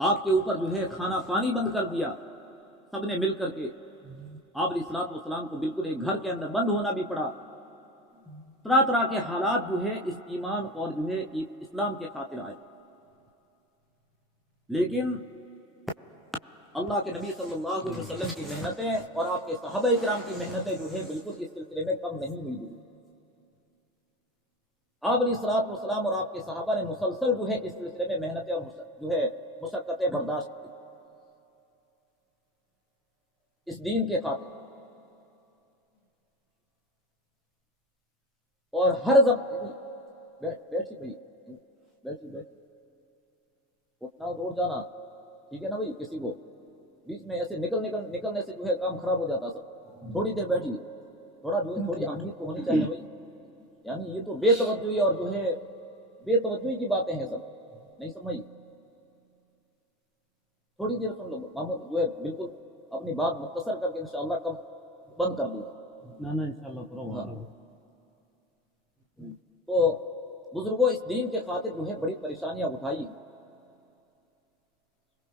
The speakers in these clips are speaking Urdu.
آپ کے اوپر جو ہے کھانا پانی بند کر دیا سب نے مل کر کے، آپ علیہ الصلوۃ والسلام کو بالکل ایک گھر کے اندر بند ہونا بھی پڑا۔ طرح طرح کے حالات جو ہے اس ایمان اور جو ہے اسلام کے خاطر آئے، لیکن اللہ کے نبی صلی اللہ علیہ وسلم کی محنتیں اور آپ کے صحابہ کرام کی محنتیں جو ہے بالکل اس سلسلے میں کم نہیں ہوئی۔ آپ علیہ الصلوۃ والسلام اور آپ کے صحابہ نے مسلسل جو ہے اس سلسلے میں محنتیں اور جو ہے مشقتیں برداشت کی اس دین کے خاطر، اور ہر بیٹھی اٹھنا اور دوڑ جانا ٹھیک ہے نا بھائی، کسی کو بیچ میں ایسے نکلنے سے جو ہے کام خراب ہو جاتا سب۔ تھوڑی دیر بیٹھی، تھوڑا جو ہے تھوڑی اہمیت تو ہونی چاہیے بھائی، یعنی یہ تو بے توجہی اور جو ہے بے توجہی کی باتیں ہیں، سب نہیں سمجھ۔ تھوڑی دیر سن لو، مامو جو ہے بالکل اپنی بات مختصر کر کے انشاءاللہ کم بند کر دوں گا نا انشاءاللہ پورا۔ تو بزرگوں اس دین کے خاطر جو ہے بڑی پریشانیاں اٹھائی،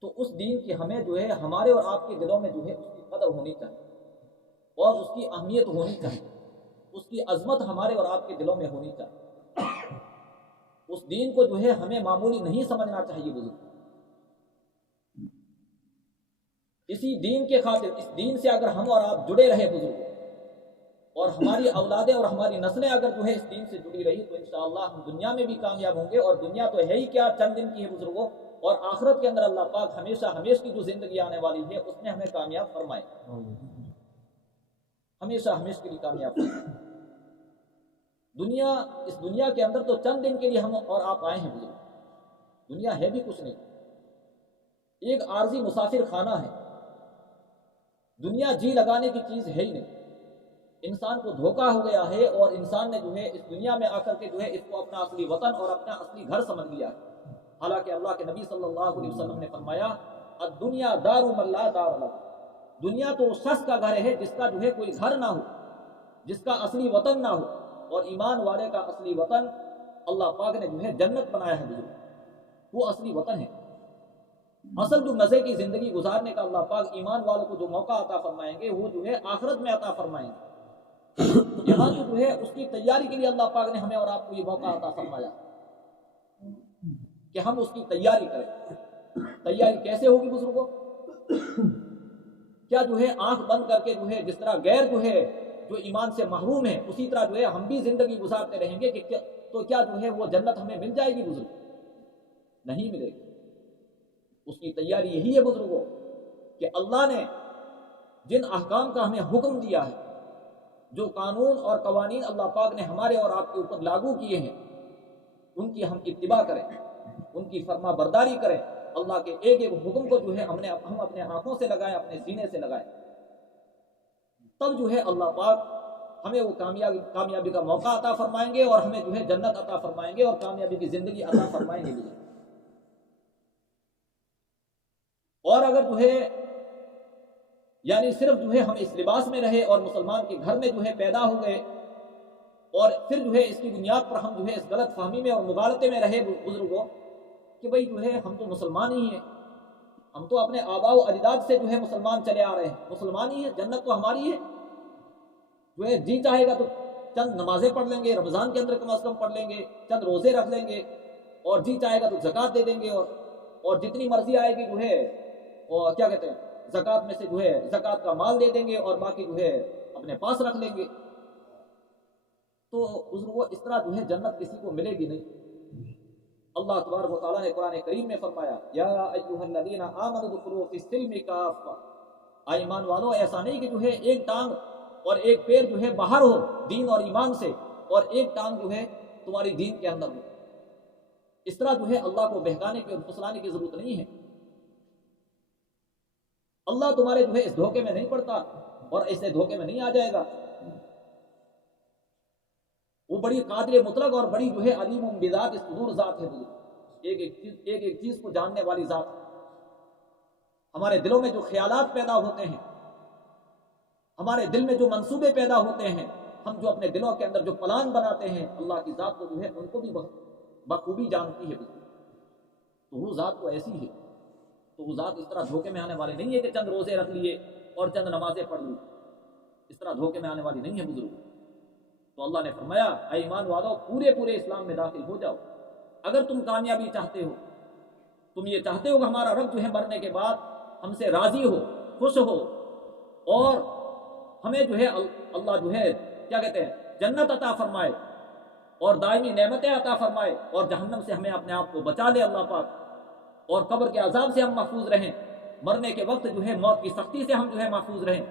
تو اس دین کی ہمیں جو ہے ہمارے اور آپ کے دلوں میں جو ہے اس کی قدر ہونی چاہیے اور اس کی اہمیت ہونی چاہیے، اس کی عظمت ہمارے اور آپ کے دلوں میں ہونی چاہیے۔ اس دین کو جو ہے ہمیں معمولی نہیں سمجھنا چاہیے بزرگ۔ اسی دین کے خاطر، اس دین سے اگر ہم اور آپ جڑے رہے بزرگوں، اور ہماری اولادیں اور ہماری نسلیں اگر جو ہے اس دین سے جڑی رہی، تو انشاءاللہ ہم دنیا میں بھی کامیاب ہوں گے، اور دنیا تو ہے ہی کیا، چند دن کی ہے بزرگوں، اور آخرت کے اندر اللہ پاک ہمیشہ ہمیشہ کی جو زندگی آنے والی ہے اس میں ہمیں کامیاب فرمائے، ہمیشہ ہمیشہ کے لیے کامیاب فرمائے۔ اس دنیا کے اندر تو چند دن کے لیے ہم اور آپ آئے ہیں بزرگ، دنیا ہے بھی کچھ نہیں، ایک عارضی مسافر خانہ ہے، دنیا جی لگانے کی چیز ہے ہی نہیں۔ انسان کو دھوکہ ہو گیا ہے، اور انسان نے جو ہے اس دنیا میں آ کر کے جو ہے اس کو اپنا اصلی وطن اور اپنا اصلی گھر سمجھ لیا ہے، حالانکہ اللہ کے نبی صلی اللہ علیہ وسلم نے فرمایا الدنیا دار من لا دار له، دنیا تو اس شخص کا گھر ہے جس کا جو ہے کوئی گھر نہ ہو، جس کا اصلی وطن نہ ہو، اور ایمان والے کا اصلی وطن اللہ پاک نے جو ہے جنت بنایا ہے بزرگ، وہ اصلی وطن ہے۔ اصل جو مزے کی زندگی گزارنے کا اللہ پاک ایمان والوں کو جو موقع عطا فرمائیں گے وہ جو ہے آخرت میں عطا فرمائیں گے، یہاں جو ہے اس کی تیاری کے لیے اللہ پاک نے ہمیں اور آپ کو یہ موقع عطا فرمایا کہ ہم اس کی تیاری کریں۔ تیاری کیسے ہوگی بزرگوں؟ کیا جو ہے آنکھ بند کر کے جو ہے جس طرح غیر جو ہے جو ایمان سے محروم ہے اسی طرح جو ہے ہم بھی زندگی گزارتے رہیں گے کہ تو کیا جو ہے وہ جنت ہمیں مل جائے گی بزرگ؟ نہیں ملے گی۔ اس کی تیاری یہی ہے بزرگوں کہ اللہ نے جن احکام کا ہمیں حکم دیا ہے، جو قانون اور قوانین اللہ پاک نے ہمارے اور آپ کے اوپر لاگو کیے ہیں، ان کی ہم اتباع کریں، ان کی فرما برداری کریں، اللہ کے ایک ایک حکم کو جو ہے ہم اپنے آنکھوں سے لگائیں، اپنے سینے سے لگائیں، تب جو ہے اللہ پاک ہمیں وہ کامیابی کا موقع عطا فرمائیں گے، اور ہمیں جو ہے جنت عطا فرمائیں گے، اور کامیابی کی زندگی عطا فرمائیں گے۔ اور اگر جو ہے یعنی صرف جو ہے ہم اس لباس میں رہے اور مسلمان کے گھر میں جو ہے پیدا ہو گئے، اور پھر جو ہے اس کی بنیاد پر ہم جو ہے اس غلط فہمی میں اور مغالطے میں رہے بزرگوں کہ بھئی جو ہے ہم تو مسلمان ہی ہیں، ہم تو اپنے آباء و اجداد سے جو ہے مسلمان چلے آ رہے ہیں، مسلمان ہی ہیں، جنت تو ہماری ہے، جو ہے جی چاہے گا تو چند نمازیں پڑھ لیں گے، رمضان کے اندر کم از کم پڑھ لیں گے، چند روزے رکھ لیں گے، اور جی چاہے گا تو زکوٰۃ دے دیں گے، اور جتنی مرضی آئے گی جو ہے اور کیا کہتے ہیں زکوٰۃ میں سے جو ہے زکوٰۃ کا مال دے دیں گے، اور باقی جو ہے اپنے پاس رکھ لیں گے۔ تو بزرگوں اس طرح جو ہے جنت کسی کو ملے گی نہیں۔ اللہ تبارک و تعالیٰ نے قرآن کریم میں فرمایا یا ایھا الذین آمنوا ادخلوا فی السلم کافہ، ایمان والو ایسا نہیں کہ جو ہے ایک ٹانگ اور ایک پیر جو ہے باہر ہو دین اور ایمان سے، اور ایک ٹانگ جو ہے تمہاری دین کے اندر ہو، اس طرح جو ہے اللہ کو بہکانے کی اور پھسلانے کی ضرورت نہیں ہے۔ اللہ تمہارے جو ہے اس دھوکے میں نہیں پڑتا، اور ایسے دھوکے میں نہیں آ جائے گا۔ وہ بڑی قادر مطلق اور بڑی جو ہے علیم بذات الصدور ذات ہے، ایک ایک چیز کو جاننے والی ذات۔ ہمارے دلوں میں جو خیالات پیدا ہوتے ہیں، ہمارے دل میں جو منصوبے پیدا ہوتے ہیں، ہم جو اپنے دلوں کے اندر جو پلان بناتے ہیں، اللہ کی ذات کو جو ہے ان کو بھی بخوبی جانتی ہے، تو وہ ذات تو ایسی ہے۔ تو وہ ذات اس طرح دھوکے میں آنے والے نہیں ہے کہ چند روزے رکھ لیے اور چند نمازیں پڑھ لی، اس طرح دھوکے میں آنے والی نہیں ہے بزرگ۔ تو اللہ نے فرمایا اے ایمان والو پورے پورے اسلام میں داخل ہو جاؤ۔ اگر تم کامیابی چاہتے ہو، تم یہ چاہتے ہو کہ ہمارا رب جو ہے مرنے کے بعد ہم سے راضی ہو، خوش ہو، اور ہمیں جو ہے اللہ جو ہے کیا کہتے ہیں جنت عطا فرمائے اور دائمی نعمتیں عطا فرمائے، اور جہنم سے ہمیں اپنے آپ کو بچا لے اللہ پاک، اور قبر کے عذاب سے ہم محفوظ رہیں، مرنے کے وقت جو ہے موت کی سختی سے ہم جو ہے محفوظ رہیں،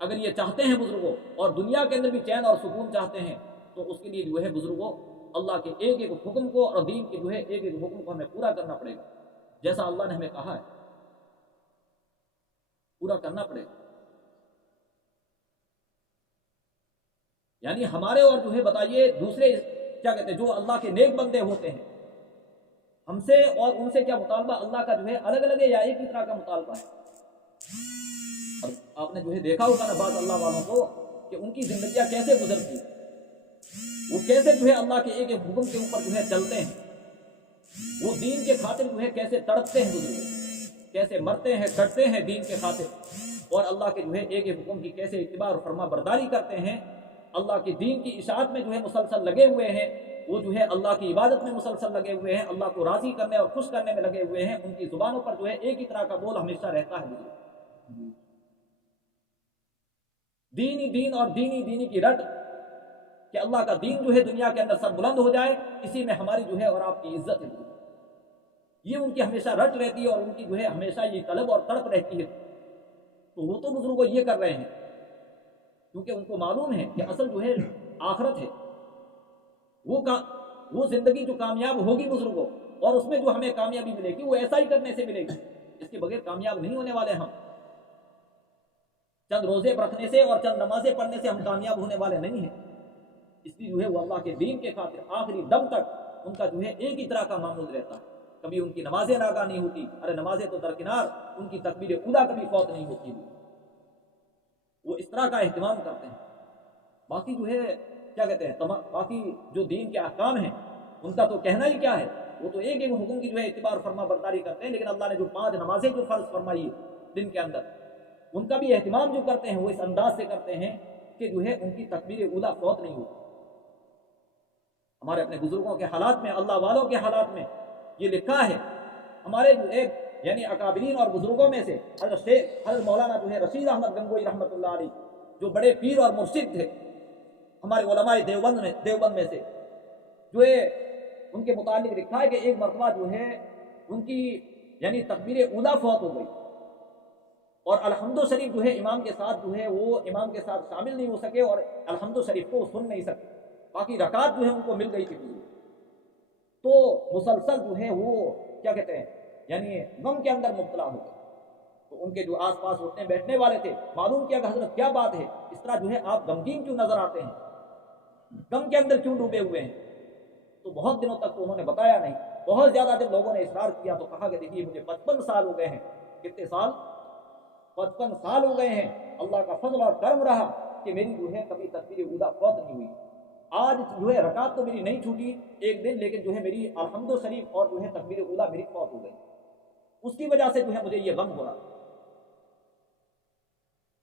اگر یہ چاہتے ہیں بزرگوں، اور دنیا کے اندر بھی چین اور سکون چاہتے ہیں، تو اس کے لیے جو ہے بزرگوں اللہ کے ایک ایک حکم کو اور دین کے جو ہے ایک ایک حکم کو ہمیں پورا کرنا پڑے گا، جیسا اللہ نے ہمیں کہا ہے پورا کرنا پڑے گا۔ یعنی ہمارے اور جو ہے بتائیے دوسرے کیا کہتے ہیں جو اللہ کے نیک بندے ہوتے ہیں، ہم سے اور ان سے کیا مطالبہ اللہ کا جو ہے الگ الگ ہے یا ایک ہی طرح کا مطالبہ ہے؟ آپ نے جو ہے دیکھا ہوگا نا بعض اللہ والوں کو کہ ان کی زندگیاں کیسے گزرتی، وہ کیسے جو ہے اللہ کے ایک ایک حکم کے اوپر جو ہے چلتے ہیں، وہ دین کے خاطر جو ہے کیسے تڑپتے ہیں بزرگ، کیسے مرتے ہیں کٹتے ہیں دین کے خاطر، اور اللہ کے جو ہے ایک ایک حکم کی کیسے اتباع اور فرما برداری کرتے ہیں، اللہ کے دین کی اشاعت میں جو ہے مسلسل لگے ہوئے ہیں، وہ جو ہے اللہ کی عبادت میں مسلسل لگے ہوئے ہیں، اللہ کو راضی کرنے اور خوش کرنے میں لگے ہوئے ہیں، ان کی زبانوں پر جو ہے ایک ہی طرح کا بول ہمیشہ رہتا ہے بزرگ، دینی دین اور دینی دینی کی رٹ، کہ اللہ کا دین جو ہے دنیا کے اندر سر بلند ہو جائے، اسی میں ہماری جو ہے اور آپ کی عزت ہے، یہ ان کی ہمیشہ رٹ رہتی ہے اور ان کی جو ہے ہمیشہ یہ طلب اور تڑپ رہتی ہے۔ تو وہ تو بزرگوں یہ کر رہے ہیں کیونکہ ان کو معلوم ہے کہ اصل جو ہے آخرت ہے، وہ زندگی جو کامیاب ہوگی بزرگوں، اور اس میں جو ہمیں کامیابی ملے گی وہ ایسا ہی کرنے سے ملے گی، اس کے بغیر کامیاب نہیں ہونے والے ہم، چند روزے رکھنے سے اور چند نمازیں پڑھنے سے ہم کامیاب ہونے والے نہیں ہیں، اس لیے جو ہے وہ اللہ کے دین کے خاطر آخری دم تک ان کا جو ہے ایک ہی طرح کا معمول رہتا ہے، کبھی ان کی نمازیں ناگاہ نہیں ہوتی، ارے نمازیں تو درکنار، ان کی تکبیر اولیٰ کبھی فوت نہیں ہوتی، وہ اس طرح کا اہتمام کرتے ہیں۔ باقی جو ہے کیا کہتے ہیں باقی جو دین کے احکام ہیں ان کا تو کہنا ہی کیا ہے، وہ تو ایک ایک حکم کی جو ہے اتباع اور فرما برداری کرتے ہیں، لیکن اللہ نے جو 5 نمازیں جو فرض فرمائی دن کے اندر، ان کا بھی اہتمام جو کرتے ہیں وہ اس انداز سے کرتے ہیں کہ جو ہے ان کی تکبیر اولیٰ فوت نہیں ہوتی۔ ہمارے اپنے بزرگوں کے حالات میں، اللہ والوں کے حالات میں یہ لکھا ہے، ہمارے جو ایک یعنی اکابرین اور بزرگوں میں سے حضرت مولانا جو ہے رشید احمد گنگوئی رحمۃ اللہ علیہ، جو بڑے پیر اور مرشد تھے ہمارے علماء دیوبند میں سے، جو ہے ان کے متعلق لکھا ہے کہ ایک مرتبہ جو ہے ان کی یعنی تکبیر اولیٰ فوت ہو گئی، اور الحمد شریف جو ہے امام کے ساتھ جو ہے وہ امام کے ساتھ شامل نہیں ہو سکے، اور الحمد شریف کو سن نہیں سکے، باقی رکعت جو ہے ان کو مل گئی تھی، تو مسلسل جو ہے وہ کیا کہتے ہیں یعنی غم کے اندر مبتلا ہو گئے۔ تو ان کے جو آس پاس اٹھنے بیٹھنے والے تھے معلوم کیا کہ حضرت کیا بات ہے، اس طرح جو ہے آپ غمگین کیوں نظر آتے ہیں، غم کے اندر کیوں ڈوبے ہوئے ہیں؟ تو بہت دنوں تک تو انہوں نے بتایا نہیں، بہت زیادہ جب لوگوں نے اصرار کیا تو کہا کہ دیکھیے مجھے 55 سال ہو گئے ہیں، کتنے سال؟ 55 سال ہو گئے ہیں، اللہ کا فضل اور کرم رہا کہ میری جو ہے کبھی تکبیر اولیٰ فوت نہیں ہوئی، آج جو ہے رکعت تو میری نہیں چھوٹی ایک دن، لیکن جو ہے میری الحمد شریف اور جو ہے تکبیر اولیٰ میری فوت ہو گئی، اس کی وجہ سے جو ہے مجھے یہ غم ہو رہا۔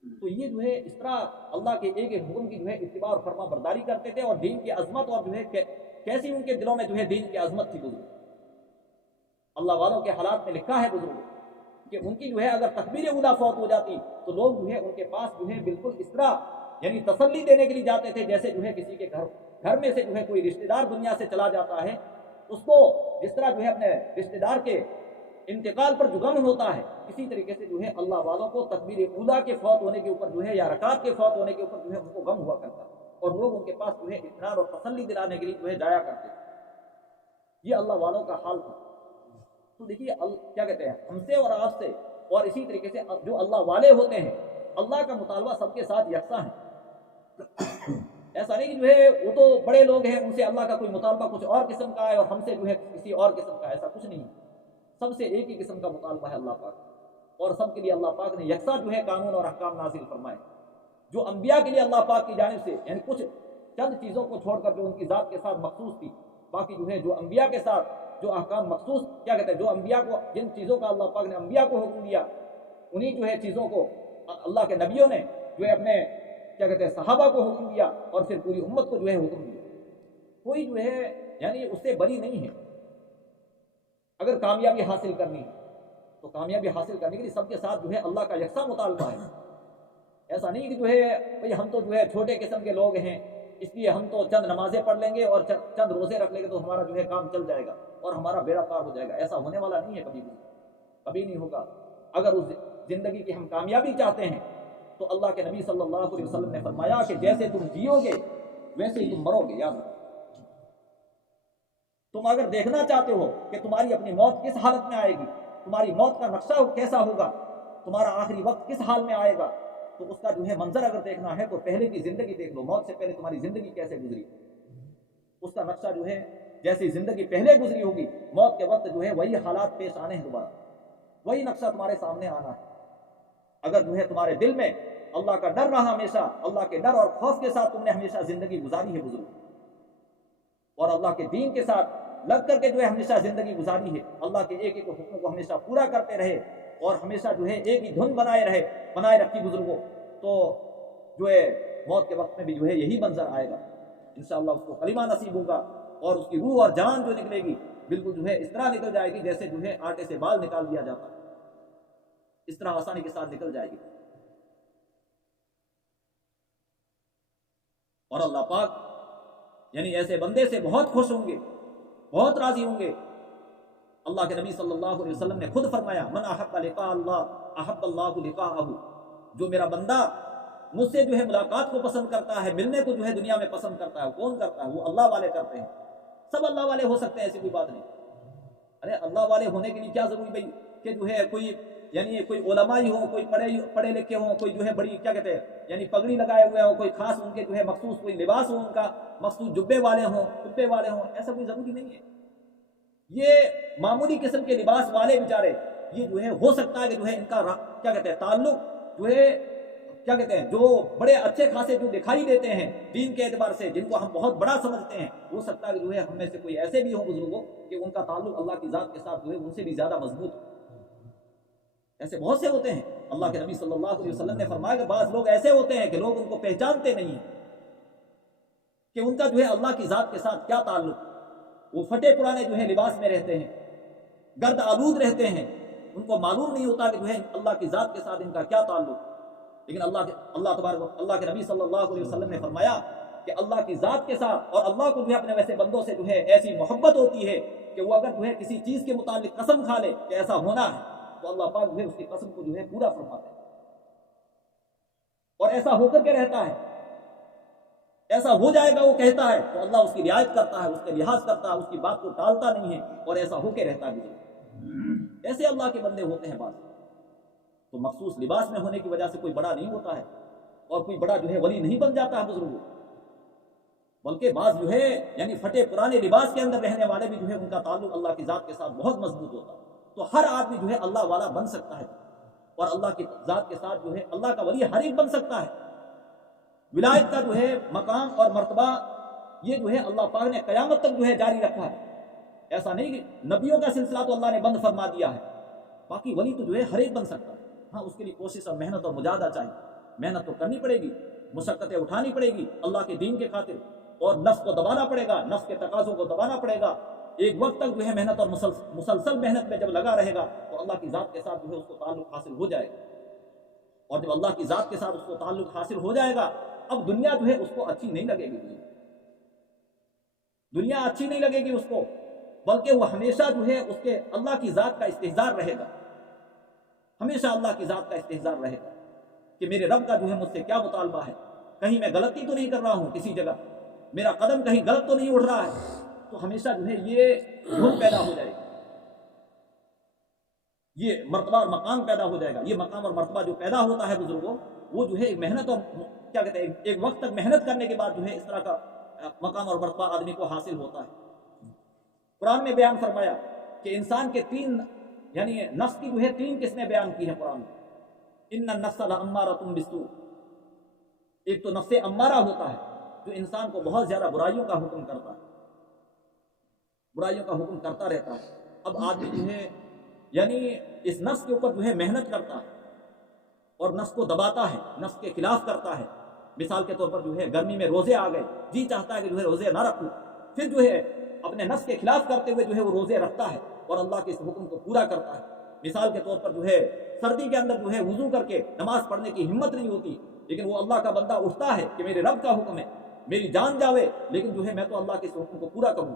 تو یہ جو ہے اس طرح اللہ کے ایک ایک حکم کی جو ہے اتباع اور فرما برداری کرتے تھے، اور دین کی عظمت اور جو ہے کیسی ان کے دلوں میں جو ہے دین کی عظمت تھی بزرگ، اللہ والوں کے حالات میں لکھا ہے بزرگ کہ ان کی جو ہے اگر تکبیر اولیٰ فوت ہو جاتی تو لوگ جو ہے ان کے پاس جو ہے بالکل اس طرح یعنی تسلی دینے کے لیے جاتے تھے جیسے جو ہے کسی کے گھر میں سے جو ہے کوئی رشتہ دار دنیا سے چلا جاتا ہے، اس کو جس طرح جو ہے اپنے رشتہ دار کے انتقال پر جو غم ہوتا ہے، اسی طریقے سے جو ہے اللہ والوں کو تکبیر اولیٰ کے فوت ہونے کے اوپر جو ہے یا رکعت کے فوت ہونے کے اوپر جو ہے ان کو غم ہوا کرتا، اور لوگ ان کے پاس جو ہے اطمینان اور تسلی دلانے کے لیے جو ہے جایا کرتے، یہ اللہ والوں کا حال تھا۔ تو دیکھیے کیا کہتے ہیں ہم سے اور آپ سے اور اسی طریقے سے جو اللہ والے ہوتے ہیں اللہ کا مطالبہ سب کے ساتھ یکساں ہے، ایسا نہیں کہ جو ہے وہ تو بڑے لوگ ہیں ان سے اللہ کا کوئی مطالبہ کچھ اور قسم کا ہے اور ہم سے جو ہے کسی اور قسم کا، ایسا کچھ نہیں، سب سے ایک ہی قسم کا مطالبہ ہے اللہ پاک، اور سب کے لیے اللہ پاک نے یکساں جو ہے قانون اور احکام نازل فرمائے، جو انبیاء کے لیے اللہ پاک کی جانب سے یعنی کچھ چند چیزوں کو چھوڑ کر جو ان کی ذات کے ساتھ مخصوص تھی، باقی جو ہے جو انبیاء کے ساتھ جو احکام مخصوص کیا کہتے ہیں جو انبیاء کو جن چیزوں کا اللہ پاک نے انبیاء کو حکم دیا انہی جو ہے چیزوں کو اللہ کے نبیوں نے جو ہے اپنے کیا کہتے ہیں صحابہ کو حکم دیا اور پھر پوری امت کو جو ہے حکم دیا. کوئی جو ہے یعنی اس سے بری نہیں ہے. اگر کامیابی حاصل کرنی ہے تو کامیابی حاصل کرنے کے لیے سب کے ساتھ جو ہے اللہ کا یکساں مطالبہ ہے. ایسا نہیں کہ جو ہے بھئی ہم تو جو ہے چھوٹے قسم کے لوگ ہیں اس لیے ہم تو چند نمازیں پڑھ لیں گے اور چند روزے رکھ لیں گے تو ہمارا جو ہے کام چل جائے گا اور ہمارا بیڑا پار ہو جائے گا. ایسا ہونے والا نہیں ہے، کبھی نہیں ہوگا. اگر اس زندگی کی ہم کامیابی چاہتے ہیں تو اللہ کے نبی صلی اللہ علیہ وسلم نے فرمایا کہ جیسے تم جیو گے ویسے ہی تم مرو گے. یاد رکھو، تم اگر دیکھنا چاہتے ہو کہ تمہاری اپنی موت کس حالت میں آئے گی، تمہاری موت کا نقشہ کیسا ہوگا، تمہارا آخری وقت کس حال میں آئے گا، تو اس کا جو ہے منظر اگر دیکھنا ہے تو پہلے کی زندگی دیکھ لو. موت سے پہلے تمہاری زندگی کیسے گزری، اس کا نقشہ جو ہے جیسی زندگی پہلے گزری ہوگی موت کے وقت جو ہے وہی حالات پیش آنے ہیں، دوبارہ وہی نقشہ تمہارے سامنے آنا ہے. اگر جو ہے تمہارے دل میں اللہ کا ڈر رہا، ہمیشہ اللہ کے ڈر اور خوف کے ساتھ تم نے ہمیشہ زندگی گزاری ہے بزرگ، اور اللہ کے دین کے ساتھ لگ کر کے جو ہے ہمیشہ زندگی گزاری ہے، اللہ کے ایک ایک حکم کو ہمیشہ پورا کرتے رہے اور ہمیشہ جو ہے ایک ہی دھن بنائے رکھی بزرگوں، تو جو ہے موت کے وقت میں بھی جو ہے یہی منظر آئے گا. انشاءاللہ اس کو کلمہ نصیب ہوگا اور اس کی روح اور جان جو نکلے گی بالکل جو ہے اس طرح نکل جائے گی جیسے جو ہے آٹے سے بال نکال دیا جاتا ہے، اس طرح آسانی کے ساتھ نکل جائے گی. اور اللہ پاک یعنی ایسے بندے سے بہت خوش ہوں گے، بہت راضی ہوں گے. اللہ کے نبی صلی اللہ علیہ وسلم نے خود فرمایا من احب لقاء اللہ احب اللہ لقاءہ، جو میرا بندہ مجھ سے جو ہے ملاقات کو پسند کرتا ہے، ملنے کو جو ہے دنیا میں پسند کرتا ہے، کون کرتا ہے؟ وہ اللہ والے کرتے ہیں. سب اللہ والے ہو سکتے ہیں، ایسی کوئی بات نہیں. ارے اللہ والے ہونے کے لیے کیا ضروری بھائی کہ جو ہے کوئی یعنی کوئی علماء ہی ہوں، کوئی پڑھے لکھے ہوں، کوئی جو ہے بڑی کیا کہتے ہیں یعنی پگڑی لگائے ہوئے ہوں، کوئی خاص ان کے جو ہے مخصوص کوئی لباس ہو، ان کا مخصوص جبے والے ہوں، کپے والے ہوں، ایسا کوئی ضروری نہیں ہے. یہ معمولی قسم کے لباس والے بیچارے یہ جو ہے ہو سکتا ہے کہ جو ہے ان کا کیا کہتے ہیں تعلق جو ہے کیا کہتے ہیں جو بڑے اچھے خاصے جو دکھائی دیتے ہیں دین کے اعتبار سے، جن کو ہم بہت بڑا سمجھتے ہیں، ہو سکتا ہے کہ جو ہے ہم میں سے کوئی ایسے بھی ہوں بزرگوں کہ ان کا تعلق اللہ کی ذات کے ساتھ جو ہے ان سے بھی زیادہ مضبوط ہو. ایسے بہت سے ہوتے ہیں. اللہ کے نبی صلی اللہ علیہ وسلم نے فرمایا کہ بعض لوگ ایسے ہوتے ہیں کہ لوگ ان کو پہچانتے نہیں کہ ان کا جو ہے اللہ کی ذات کے ساتھ کیا تعلق. وہ پھٹے پرانے جو ہے لباس میں رہتے ہیں، گرد آلود رہتے ہیں، ان کو معلوم نہیں ہوتا کہ جو ہے اللہ کی ذات کے ساتھ ان کا کیا تعلق. لیکن اللہ کے نبی صلی اللہ علیہ وسلم نے فرمایا کہ اللہ کی ذات کے ساتھ اور اللہ کو جو ہے اپنے ویسے بندوں سے جو ہے ایسی محبت ہوتی ہے کہ وہ اگر جو ہے کسی چیز کے متعلق قسم کھا لے کہ ایسا ہونا ہے تو اللہ پاک جو ہے اس کی قسم کو جو ہے پورا فرماتا ہے، اور ایسا ہو کر کے رہتا ہے. ایسا ہو جائے گا وہ کہتا ہے تو اللہ اس کی رعایت کرتا ہے، اس کے لحاظ کرتا ہے، اس کی بات کو ٹالتا نہیں ہے اور ایسا ہو کے رہتا ہے. ایسے اللہ کے بندے ہوتے ہیں. بعض تو مخصوص لباس میں ہونے کی وجہ سے کوئی بڑا نہیں ہوتا ہے اور کوئی بڑا جو ہے ولی نہیں بن جاتا ہے بزرگوں، بلکہ بعض جو ہے یعنی پھٹے پرانے لباس کے اندر رہنے والے بھی جو ہے ان کا تعلق اللہ کی ذات کے ساتھ بہت مضبوط ہوتا ہے. تو ہر آدمی جو ہے اللہ والا بن سکتا ہے اور اللہ کی ذات کے ساتھ جو ہے اللہ کا ولی ہر ایک بن سکتا ہے. ولایت کا جو ہے مقام اور مرتبہ یہ جو ہے اللہ پاک نے قیامت تک جو ہے جاری رکھا ہے. ایسا نہیں کہ نبیوں کا سلسلہ تو اللہ نے بند فرما دیا ہے، باقی ولی تو جو ہے ہر ایک بن سکتا ہے. ہاں اس کے لیے کوشش اور محنت اور مجاہدہ چاہیے، محنت تو کرنی پڑے گی، مشقتیں اٹھانی پڑے گی اللہ کے دین کے خاطر، اور نفس کو دبانا پڑے گا، نفس کے تقاضوں کو دبانا پڑے گا. ایک وقت تک جو ہے محنت اور مسلسل محنت میں جب لگا رہے گا تو اللہ کی ذات کے ساتھ جو ہے اس کو تعلق حاصل ہو جائے گا. اور جب اللہ کی ذات کے ساتھ اس کو تعلق حاصل ہو جائے گا اب دنیا جو ہے اس کو اچھی نہیں لگے گی. دنیا اچھی نہیں لگے گی اس کو، بلکہ وہ ہمیشہ جو ہے اس کے اللہ کی ذات کا استحضار رہے گا. ہمیشہ اللہ کی ذات کا استحضار رہے گا کہ میرے رب کا جو ہے مجھ سے کیا مطالبہ ہے، کہیں میں غلطی تو نہیں کر رہا ہوں، کسی جگہ میرا قدم کہیں غلط تو نہیں اٹھ رہا ہے. تو ہمیشہ جو ہے یہ دھن پیدا ہو جائے گا، یہ مرتبہ اور مقام پیدا ہو جائے گا. یہ مقام اور مرتبہ جو پیدا ہوتا ہے بزرگوں، وہ جو ہے ایک محنت اور کیا کہتے ہیں ایک وقت تک محنت کرنے کے بعد جو ہے اس طرح کا مقام اور مرتبہ آدمی کو حاصل ہوتا ہے. قرآن میں بیان فرمایا کہ انسان کے تین یعنی نفس کی جو ہے تین قسمیں بیان کی ہیں قرآن میں. ان النفس لامارۃ بالسوء، ایک تو نفس امارہ ہوتا ہے جو انسان کو بہت زیادہ برائیوں کا حکم کرتا ہے. برائیوں کا حکم کرتا رہتا ہے. اب آدمی جو ہے یعنی اس نفس کے اوپر جو ہے محنت کرتا ہے اور نفس کو دباتا ہے، نفس کے خلاف کرتا ہے. مثال کے طور پر جو ہے گرمی میں روزے آ گئے، جی چاہتا ہے کہ جو ہے روزے نہ رکھوں، پھر جو ہے اپنے نفس کے خلاف کرتے ہوئے جو ہے وہ روزے رکھتا ہے اور اللہ کے اس حکم کو پورا کرتا ہے. مثال کے طور پر جو ہے سردی کے اندر جو ہے وضو کر کے نماز پڑھنے کی ہمت نہیں ہوتی، لیکن وہ اللہ کا بندہ اٹھتا ہے کہ میرے رب کا حکم ہے، میری جان جاوے لیکن جو ہے میں تو اللہ کے اس حکم کو پورا کروں،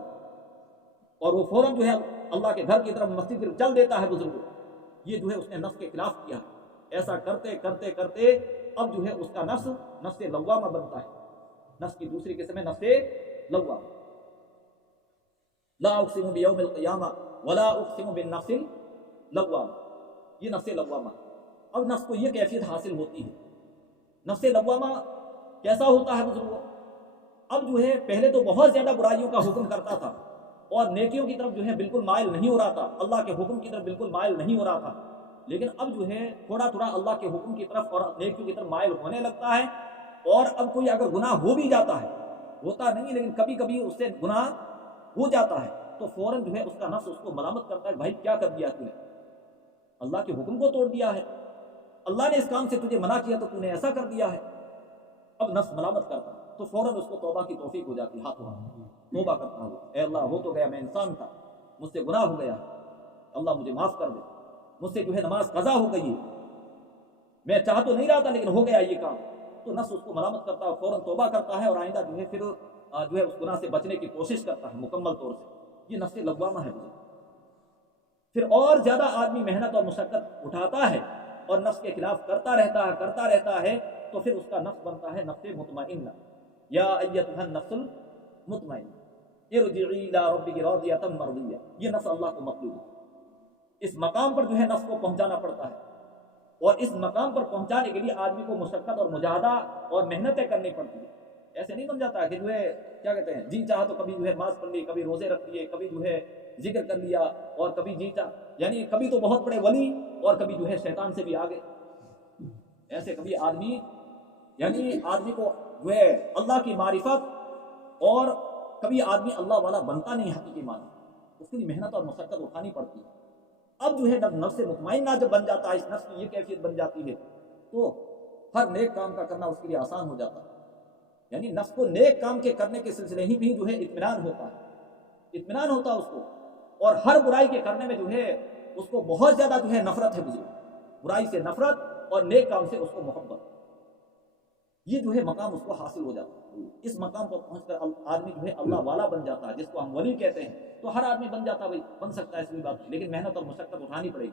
اور وہ فوراً جو ہے اللہ کے گھر کی طرف مسجد کی طرف چل دیتا ہے. بزرگوں، یہ جو ہے اس نے نفس کے خلاف کیا. ایسا کرتے کرتے کرتے اب جو ہے اس کا نفس لوامہ بنتا ہے. نفس کی دوسری قسم ہے نفس لوامہ. لا اقسم بیوم القیامہ ولا اقسم بالنفس لوامہ، یہ نفس لوامہ. اب نفس کو یہ کیفیت حاصل ہوتی ہے. نفس لوامہ کیسا ہوتا ہے بزرگوں؟ اب جو ہے پہلے تو بہت زیادہ برائیوں کا حکم کرتا تھا اور نیکیوں کی طرف جو ہے بالکل مائل نہیں ہو رہا تھا، اللہ کے حکم کی طرف بالکل مائل نہیں ہو رہا تھا. لیکن اب جو ہے تھوڑا تھوڑا اللہ کے حکم کی طرف اور نیکیوں کی طرف مائل ہونے لگتا ہے. اور اب کوئی اگر گناہ ہو بھی جاتا ہے، ہوتا نہیں لیکن کبھی کبھی اس سے گناہ ہو جاتا ہے، تو فوراً جو ہے اس کا نفس اس کو ملامت کرتا ہے، بھائی کیا کر دیا تو نے؟ اللہ کے حکم کو توڑ دیا ہے، اللہ نے اس کام سے تجھے منع کیا تو تو نے ایسا کر دیا ہے. اب نفس ملامت کرتا ہے تو فوراً اس کو توبہ کی توفیق ہو جاتی ہے. ہاتھوں توبہ کرتا ہوں، اے اللہ ہو تو گیا، میں انسان تھا، مجھ سے گناہ ہو گیا، اللہ مجھے معاف کر دے، مجھ سے جو ہے نماز قضا ہو گئی ہے، میں چاہ تو نہیں رہا تھا لیکن ہو گیا یہ کام. تو نفس اس کو ملامت کرتا ہے، فوراً توبہ کرتا ہے اور آئندہ جو ہے پھر جو ہے اس گناہ سے بچنے کی کوشش کرتا ہے مکمل طور سے. یہ نفس لوامہ ہے. پھر اور زیادہ آدمی محنت اور مشقت اٹھاتا ہے اور نفس کے خلاف کرتا رہتا ہے تو پھر اس کا نفس بنتا ہے نفس مطمئنہ. یا ایتھا النفس المطمئنہ ارجعی الی ربک راضیۃ مرضیہ. یہ نفس اللہ کو مطلوب ہے. اس مقام پر جو ہے نفس کو پہنچانا پڑتا ہے، اور اس مقام پر پہنچانے کے لیے آدمی کو مشقت اور مجاہدہ اور محنتیں کرنی پڑتی ہیں. ایسے نہیں بن جاتا کہ جو ہے کیا کہتے ہیں جی چاہا تو کبھی جو ہے نماز پڑھ لی، کبھی روزے رکھ لیے، کبھی جو ہے ذکر کر لیا، اور کبھی جی چاہ یعنی کبھی تو بہت بڑے ولی اور کبھی جو ہے شیطان سے بھی آگے. ایسے کبھی آدمی یعنی آدمی کو جو ہے اللہ کی معرفت، اور کبھی آدمی اللہ والا بنتا نہیں حقیقی معنی، اس کے لیے محنت اور مشقت اٹھانی پڑتی ہے. اب جو ہے نفس مطمئنہ جب بن جاتا ہے، اس نفس کی یہ کیفیت بن جاتی ہے تو ہر نیک کام کا کرنا اس کے لیے آسان ہو جاتا ہے. یعنی نفس کو نیک کام کے کرنے کے سلسلے ہی بھی جو ہے اطمینان ہوتا ہے اس کو. اور ہر برائی کے کرنے میں جو ہے اس کو بہت زیادہ جو ہے نفرت ہے بزرگ. برائی سے نفرت اور نیک کام سے اس کو محبت. یہ جو ہے مقام اس کو حاصل ہو جاتا ہے. اس مقام پر پہنچ کر آدمی جو ہے اللہ والا بن جاتا ہے، جس کو ہم ولی کہتے ہیں. تو ہر آدمی بن جاتا ہے، بن سکتا ہے، اس کی بات نہیں، لیکن محنت اور مشقت اٹھانی پڑے گی،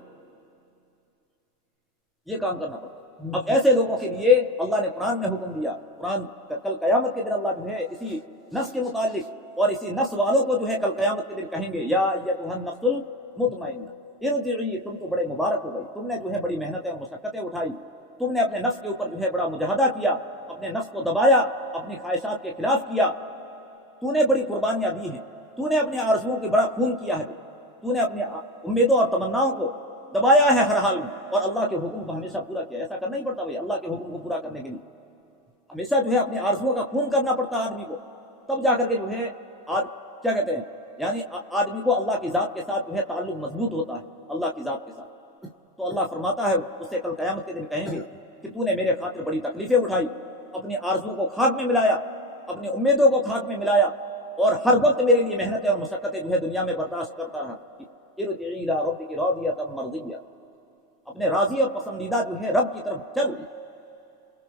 یہ کام کرنا پڑتا ہے. اب ایسے لوگوں کے لیے اللہ نے قرآن میں حکم دیا. قرآن کل قیامت کے دن اللہ جو ہے اسی نفس کے متعلق اور اسی نفس والوں کو جو ہے کل قیامت کے دن کہیں گے یا ایتھا النفس المطمئنہ ارجعی. تم تو بڑے مبارک ہو گئی، تم نے جو ہے بڑی محنتیں اور مشقتیں اٹھائی، تم نے اپنے نفس کے اوپر جو ہے بڑا مجاہدہ کیا، اپنے نفس کو دبایا، اپنی خواہشات کے خلاف کیا، تو نے بڑی قربانیاں دی ہیں، تو نے اپنے آرزوؤں کے بڑا خون کیا ہے، تو نے اپنی امیدوں اور تمناؤں کو دبایا ہے ہر حال میں، اور اللہ کے حکم کو ہمیشہ پورا کیا. ایسا کرنا ہی پڑتا بھائی، اللہ کے حکم کو پورا کرنے کے لیے ہمیشہ جو ہے اپنے آرزوؤں کا خون کرنا پڑتا ہے آدمی کو. تب جا کر کے جو ہے کیا کہتے ہیں یعنی آدمی کو اللہ کی ذات کے ساتھ جو ہے تعلق مضبوط ہوتا ہے، اللہ کی ذات کے ساتھ. تو اللہ فرماتا ہے اس سے کل قیامت کے دن کہیں گے کہ تو نے میرے خاطر بڑی تکلیفیں اٹھائی، اپنی آرزوؤں کو خاک میں ملایا، اپنی امیدوں کو خاک میں ملایا، اور ہر وقت میرے لیے محنتیں اور مشقتیں جو ہے دنیا میں برداشت کرتا رہا. ارجعی الی ربک راضیۃ مرضیہ. اپنے راضی اور پسندیدہ جو ہے رب کی طرف چل.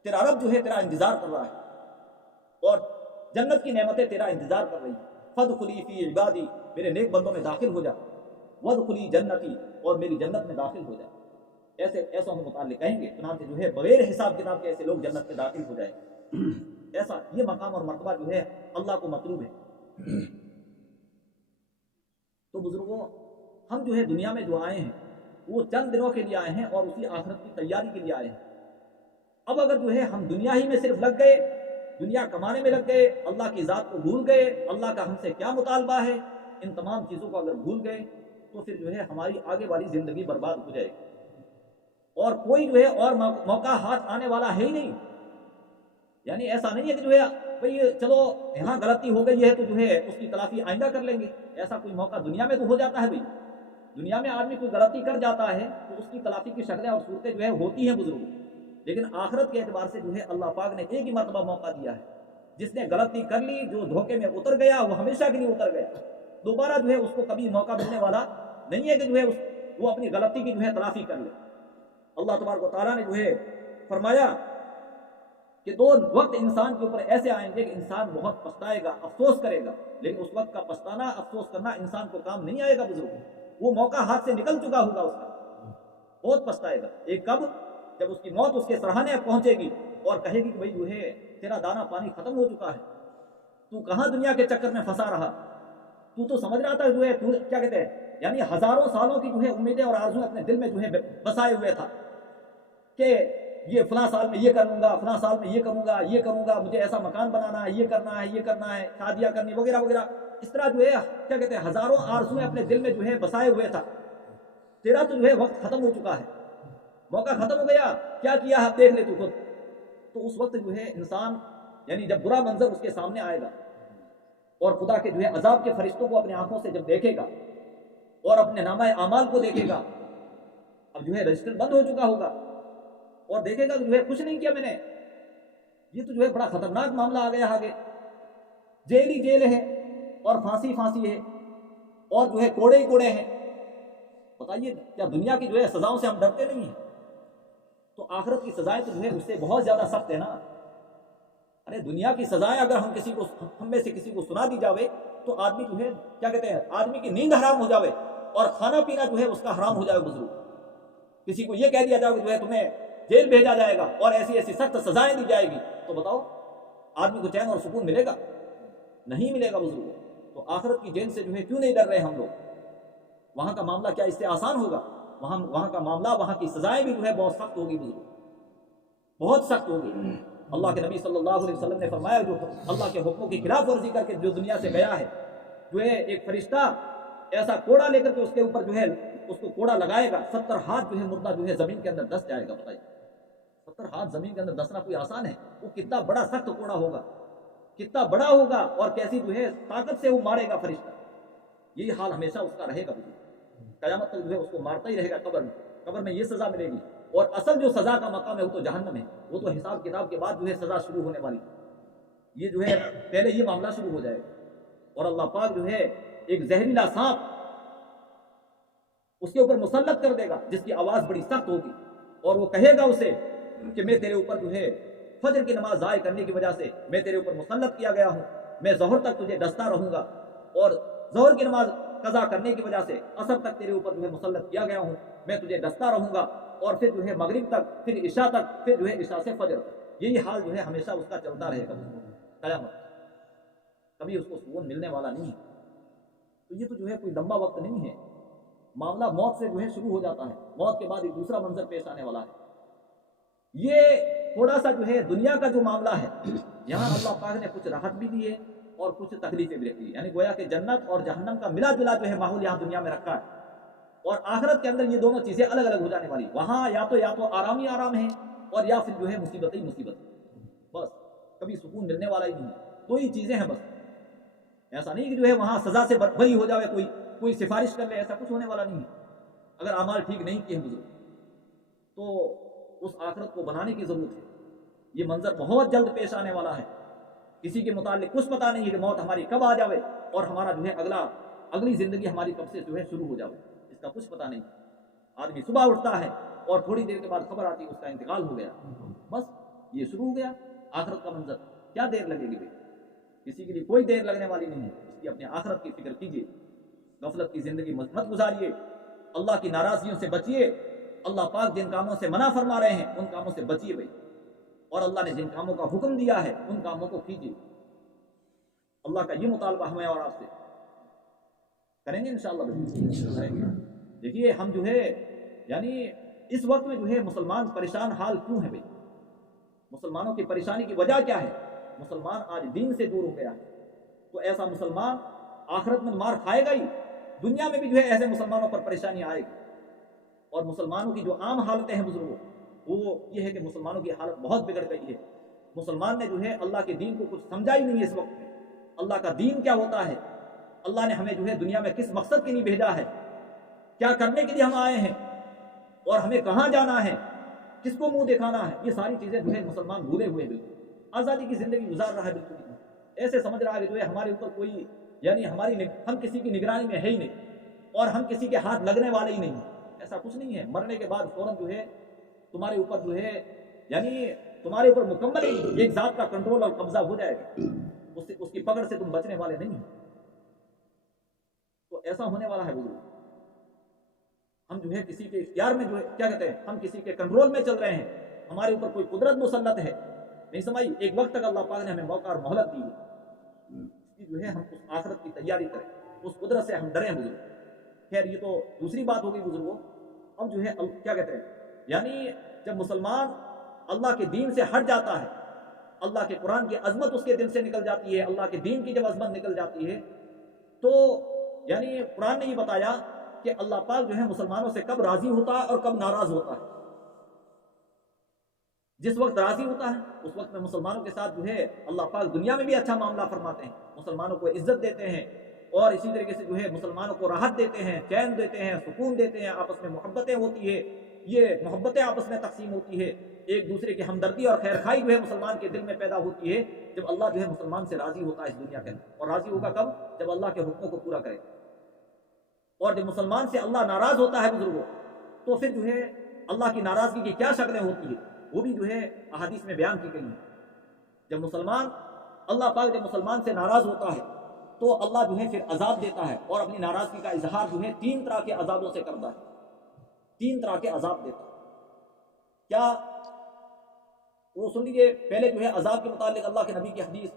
تیرا رب جو ہے تیرا انتظار کر رہا ہے اور جنت کی نعمتیں تیرا انتظار کر رہی ہیں. فادخلی فی عبادی. میرے نیک بندوں میں داخل ہو جا. وادخلی جنتی. اور میری جنت میں داخل ہو جا. ایسوں کے متعلق کہیں گے چنانچہ جو ہے بغیر حساب کتاب کے ایسے لوگ جنت میں داخل ہو جائیں. ایسا یہ مقام اور مرتبہ جو ہے اللہ کو مطلوب ہے. تو بزرگوں، ہم جو ہے دنیا میں جو آئے ہیں وہ چند دنوں کے لیے آئے ہیں اور اسی آخرت کی تیاری کے لیے آئے ہیں. اب اگر جو ہے ہم دنیا ہی میں صرف لگ گئے، دنیا کمانے میں لگ گئے، اللہ کی ذات کو بھول گئے، اللہ کا ہم سے کیا مطالبہ ہے، ان تمام چیزوں کو اگر بھول گئے تو پھر جو ہے ہماری آگے والی زندگی برباد ہو جائے گی، اور کوئی جو ہے اور موقع ہاتھ آنے والا ہے ہی نہیں. یعنی ایسا نہیں ہے کہ جو ہے بھئی چلو یہاں غلطی ہو گئی ہے تو جو ہے اس کی تلافی آئندہ کر لیں گے، ایسا کوئی موقع دنیا میں تو ہو جاتا ہے بھئی، دنیا میں آدمی کوئی غلطی کر جاتا ہے تو اس کی تلافی کی شکلیں اور صورتیں جو ہے ہوتی ہیں بزرگوں، لیکن آخرت کے اعتبار سے جو ہے اللہ پاک نے ایک ہی مرتبہ موقع دیا ہے، جس نے غلطی کر لی، جو دھوکے میں اتر گیا وہ ہمیشہ کے لیے اتر گیا، دوبارہ جو ہے اس کو کبھی موقع ملنے والا نہیں ہے کہ جو ہے وہ اپنی غلطی کی جو ہے تلافی کر لے۔ اللہ تبارک و تعالیٰ نے جو ہے فرمایا کہ دو وقت انسان کے اوپر ایسے آئیں گے کہ انسان بہت پچھتائے گا، افسوس کرے گا، لیکن اس وقت کا پچھتانا، افسوس کرنا انسان کو کام نہیں آئے گا بزرگوں، وہ موقع ہاتھ سے نکل چکا ہوگا، اس کا بہت پچھتائے گا۔ ایک کب؟ جب اس کی موت اس کے سرہانے پہنچے گی اور کہے گی کہ بھئی جو ہے تیرا دانا پانی ختم ہو چکا ہے، تو کہاں دنیا کے چکر میں پھنسا رہا، تو سمجھ رہا تھا جو ہے تو کیا کہتے ہیں، یعنی ہزاروں سالوں کی جو ہے امیدیں اور آرزویں اپنے دل میں جو ہے بسائے ہوئے تھا کہ یہ فلاں سال میں یہ کروں گا، فلاں سال میں یہ کروں گا، یہ کروں گا، مجھے ایسا مکان بنانا ہے، یہ کرنا ہے، یہ کرنا ہے، شادیاں کرنی وغیرہ وغیرہ، اس طرح جو ہے کیا کہتے ہیں ہزاروں آرزویں اپنے دل میں جو ہے بسائے ہوئے تھا، تیرا تو جو ہے وقت ختم ہو چکا ہے، موقع ختم ہو گیا، کیا کیا ہے دیکھ لے تو خود۔ تو اس وقت جو ہے انسان، یعنی جب برا منظر اس کے سامنے آئے گا اور خدا کے جو ہے عذاب کے فرشتوں کو اپنے آنکھوں سے جب دیکھے گا اور اپنے نامہ اعمال کو دیکھے گا، اب جو ہے رجسٹر بند ہو چکا ہوگا اور دیکھے گا کہ جو ہے کچھ نہیں کیا میں نے، یہ تو جو ہے بڑا خطرناک معاملہ آ گیا آگے، جیل ہی جیل ہے اور پھانسی پھانسی ہے اور جو ہے کوڑے ہی کوڑے ہیں۔ بتائیے کیا دنیا کی جو ہے سزاؤں سے ہم ڈرتے نہیں ہیں؟ تو آخرت کی سزائیں تو جو ہے اس سے بہت زیادہ سخت ہے نا۔ ارے دنیا کی سزائیں اگر ہم میں سے کسی کو سنا دی جاوے تو آدمی جو ہے کیا کہتے ہیں، آدمی کی نیند حرام ہو جاوے اور کھانا پینا جو ہے اس کا حرام ہو جائے بزرگ۔ کسی کو یہ کہہ دیا جائے کہ جو ہے تمہیں جیل بھیجا جائے گا اور ایسی ایسی سخت سزائیں دی جائے گی، تو بتاؤ آدمی کو چین اور سکون ملے گا؟ نہیں ملے گا بزرگ۔ تو آخرت کی جیل سے جو ہے کیوں نہیں ڈر رہے ہم لوگ؟ وہاں کا معاملہ کیا اس سے آسان ہوگا؟ وہاں کا معاملہ، وہاں کی سزائیں بھی جو ہے بہت سخت ہوگی بزرگ، بہت سخت ہوگی۔ اللہ کے نبی صلی اللہ علیہ وسلم نے فرمایا جو اللہ کے حکموں کی خلاف ورزی کر کے جو دنیا سے گیا ہے، جو ہے ایک فرشتہ ایسا کوڑا لے کر کے اس کے اوپر جو ہے اس کو کوڑا لگائے گا، 70 ہاتھ جو ہے مردہ جو ہے زمین کے اندر دس جائے گا۔ بتائیے 70 ہاتھ زمین کے اندر دسنا کوئی آسان ہے؟ وہ کتنا بڑا سخت کوڑا ہوگا، کتنا بڑا ہوگا اور کیسی جو ہے طاقت سے وہ مارے گا فرشتہ۔ یہی حال ہمیشہ اس کا رہے گا، قیامت تک جو ہے اس کو مارتا ہی رہے گا۔ قبر میں یہ سزا ملے گی، اور اصل جو سزا کا مقام ہے وہ تو جہنم ہے، وہ تو حساب کتاب کے بعد جو ہے سزا شروع ہونے والی ہے۔ یہ جو ہے پہلے یہ معاملہ شروع ہو جائے گا اور اللہ پاک جو ہے ایک زہریلا سانپ اس کے اوپر مسلط کر دے گا جس کی آواز بڑی سخت ہوگی، اور وہ کہے گا اسے کہ میں تیرے اوپر جو ہے فجر کی نماز ضائع کرنے کی وجہ سے میں تیرے اوپر مسلط کیا گیا ہوں، میں ظہر تک تجھے ڈستا رہوں گا، اور ظہر کی نماز قضا کرنے کی وجہ سے عصر تک تیرے اوپر جو ہے مسلط کیا گیا ہوں، میں تجھے ڈستا رہوں گا، اور پھر جو ہے مغرب تک، پھر عشاء تک، پھر جو ہے عشاء سے فجر تک۔ یہی حال جو ہے ہمیشہ اس کا چلتا رہے گا قیامت، کبھی اس کو سکون ملنے والا نہیں ہے۔ تو یہ تو جو ہے کوئی لمبا وقت نہیں ہے، معاملہ موت سے جو ہے شروع ہو جاتا ہے، موت کے بعد ایک دوسرا منظر پیش آنے والا ہے۔ یہ تھوڑا سا جو ہے دنیا کا جو معاملہ ہے، یہاں اللہ پاک نے کچھ راحت بھی دی ہے اور کچھ تکلیفیں بھی رکھی ہے، یعنی گویا کہ جنت اور جہنم کا ملا جلا جو ہے ماحول یہاں دنیا میں رکھا ہے، اور آخرت کے اندر یہ دونوں چیزیں الگ الگ ہو جانے والی۔ وہاں یا تو آرام ہی آرام ہے، اور یا پھر جو ہے مصیبت ہی مصیبت، بس کبھی سکون ملنے والا ہی نہیں ہے۔ دو ہی چیزیں ہیں بس، ایسا نہیں کہ جو ہے وہاں سزا سے بری ہو جاوے، کوئی سفارش کر لے، ایسا کچھ ہونے والا نہیں ہے۔ اگر اعمال ٹھیک نہیں کیے بزرگ تو اس آخرت کو بنانے کی ضرورت ہے۔ یہ منظر بہت جلد پیش آنے والا ہے، کسی کے متعلق کچھ پتہ نہیں ہے کہ موت ہماری کب آ جاوے اور ہمارا جو ہے اگلی زندگی ہماری کب سے جو ہے شروع ہو جاوے، اس کا کچھ پتہ نہیں۔ آدمی صبح اٹھتا ہے اور تھوڑی دیر کے بعد خبر آتی ہے اس کا انتقال ہو گیا، بس یہ شروع ہو گیا آخرت کا منظر۔ کیا دیر لگے گی بھائی؟ کسی کے لیے کوئی دیر لگنے والی نہیں ہے۔ اس کی اپنے آخرت کی فکر کیجیے، غفلت کی زندگی مت گزاریے، اللہ کی ناراضگیوں سے بچیے، اللہ پاک جن کاموں سے منع فرما رہے ہیں ان کاموں سے بچیے بھائی، اور اللہ نے جن کاموں کا حکم دیا ہے ان کاموں کو کیجیے۔ اللہ کا یہ مطالبہ ہمیں اور آپ سے کریں گے انشاءاللہ کریں گے۔ دیکھیے ہم جو ہے یعنی اس وقت میں جو ہے مسلمان پریشان حال کیوں ہے بھائی؟ مسلمانوں کی پریشانی کی وجہ کیا ہے؟ مسلمان آج دین سے دور ہو گیا ہے، تو ایسا مسلمان آخرت میں مار کھائے گا ہی، دنیا میں بھی جو ہے ایسے مسلمانوں پر پریشانی آئے گی۔ اور مسلمانوں کی جو عام حالتیں ہیں بزرگوں، وہ یہ ہے کہ مسلمانوں کی حالت بہت بگڑ گئی ہے، مسلمان نے جو ہے اللہ کے دین کو کچھ سمجھا ہی نہیں ہے اس وقت میں. اللہ کا دین کیا ہوتا ہے, اللہ نے ہمیں جو ہے دنیا میں کس مقصد کے لیے بھیجا ہے, کیا کرنے کے لیے ہم آئے ہیں, اور ہمیں کہاں جانا ہے, کس کو منہ دکھانا ہے, یہ ساری چیزیں جو ہے مسلمان بھولے ہوئے بالکل آزادی کی زندگی گزار رہا ہے. بالکل ایسے سمجھ رہا ہے کہ جو ہے ہمارے اوپر کوئی یعنی ہم کسی کی نگرانی میں ہے ہی نہیں, اور ہم کسی کے ہاتھ لگنے والے ہی نہیں. ایسا کچھ نہیں ہے. مرنے کے بعد فوراً جو ہے تمہارے اوپر جو ہے یعنی تمہارے اوپر مکمل ایک ذات کا کنٹرول اور قبضہ ہو جائے گا, اس کی پکڑ سے تم بچنے والے نہیں ہیں. تو ایسا ہونے والا ہے بزرگ. ہم جو ہے کسی کے اختیار میں جو ہے کیا کہتے ہیں, ہم کسی کے کنٹرول میں چل رہے ہیں, ہمارے اوپر کوئی قدرت مسلط ہے نہیں سمجھ. ایک وقت تک اللہ پاک نے ہمیں موقع اور مہلت دی ہے کہ جو ہے ہم اس آخرت کی تیاری کریں, اس قدرت سے ہم ڈریں بزرگ. خیر یہ تو دوسری بات ہوگی بزرگوں. اب جو ہے کیا کہتے ہیں یعنی جب مسلمان اللہ کے دین سے ہٹ جاتا ہے, اللہ کے قرآن کی عظمت اس کے دل سے نکل جاتی ہے, اللہ کے دین کی جب عظمت نکل جاتی ہے تو یعنی قرآن نے یہ بتایا کہ اللہ پاک جو ہے مسلمانوں سے کب راضی ہوتا ہے اور کب ناراض ہوتا ہے. جس وقت راضی ہوتا ہے اس وقت میں مسلمانوں کے ساتھ جو ہے اللہ پاک دنیا میں بھی اچھا معاملہ فرماتے ہیں, مسلمانوں کو عزت دیتے ہیں, اور اسی طریقے سے جو ہے مسلمانوں کو راحت دیتے ہیں, چین دیتے ہیں, سکون دیتے ہیں, آپس میں محبتیں ہوتی ہے, یہ محبتیں آپس میں تقسیم ہوتی ہے, ایک دوسرے کی ہمدردی اور خیر خائی جو ہے مسلمان کے دل میں پیدا ہوتی ہے جب اللہ جو ہے مسلمان سے راضی ہوتا ہے اس دنیا کے اندر. اور راضی ہوگا کب, جب اللہ کے حکموں کو پورا کرے. اور جب مسلمان سے اللہ ناراض ہوتا ہے بزرگوں تو پھر جو ہے اللہ کی ناراضگی کی کیا شکلیں ہوتی ہے وہ بھی جو ہے احادیث میں بیان کی گئی ہیں. جب اللہ پاک جب مسلمان سے ناراض ہوتا ہے تو اللہ جو ہے پھر عذاب دیتا ہے, اور اپنی ناراضگی کا اظہار جو ہے 3 طرح کے عذابوں سے کرتا ہے. 3 طرح کے عذاب دیتا ہے. کیا وہ سن لیجیے. پہلے جو ہے عذاب کے متعلق اللہ کے نبی کی حدیث,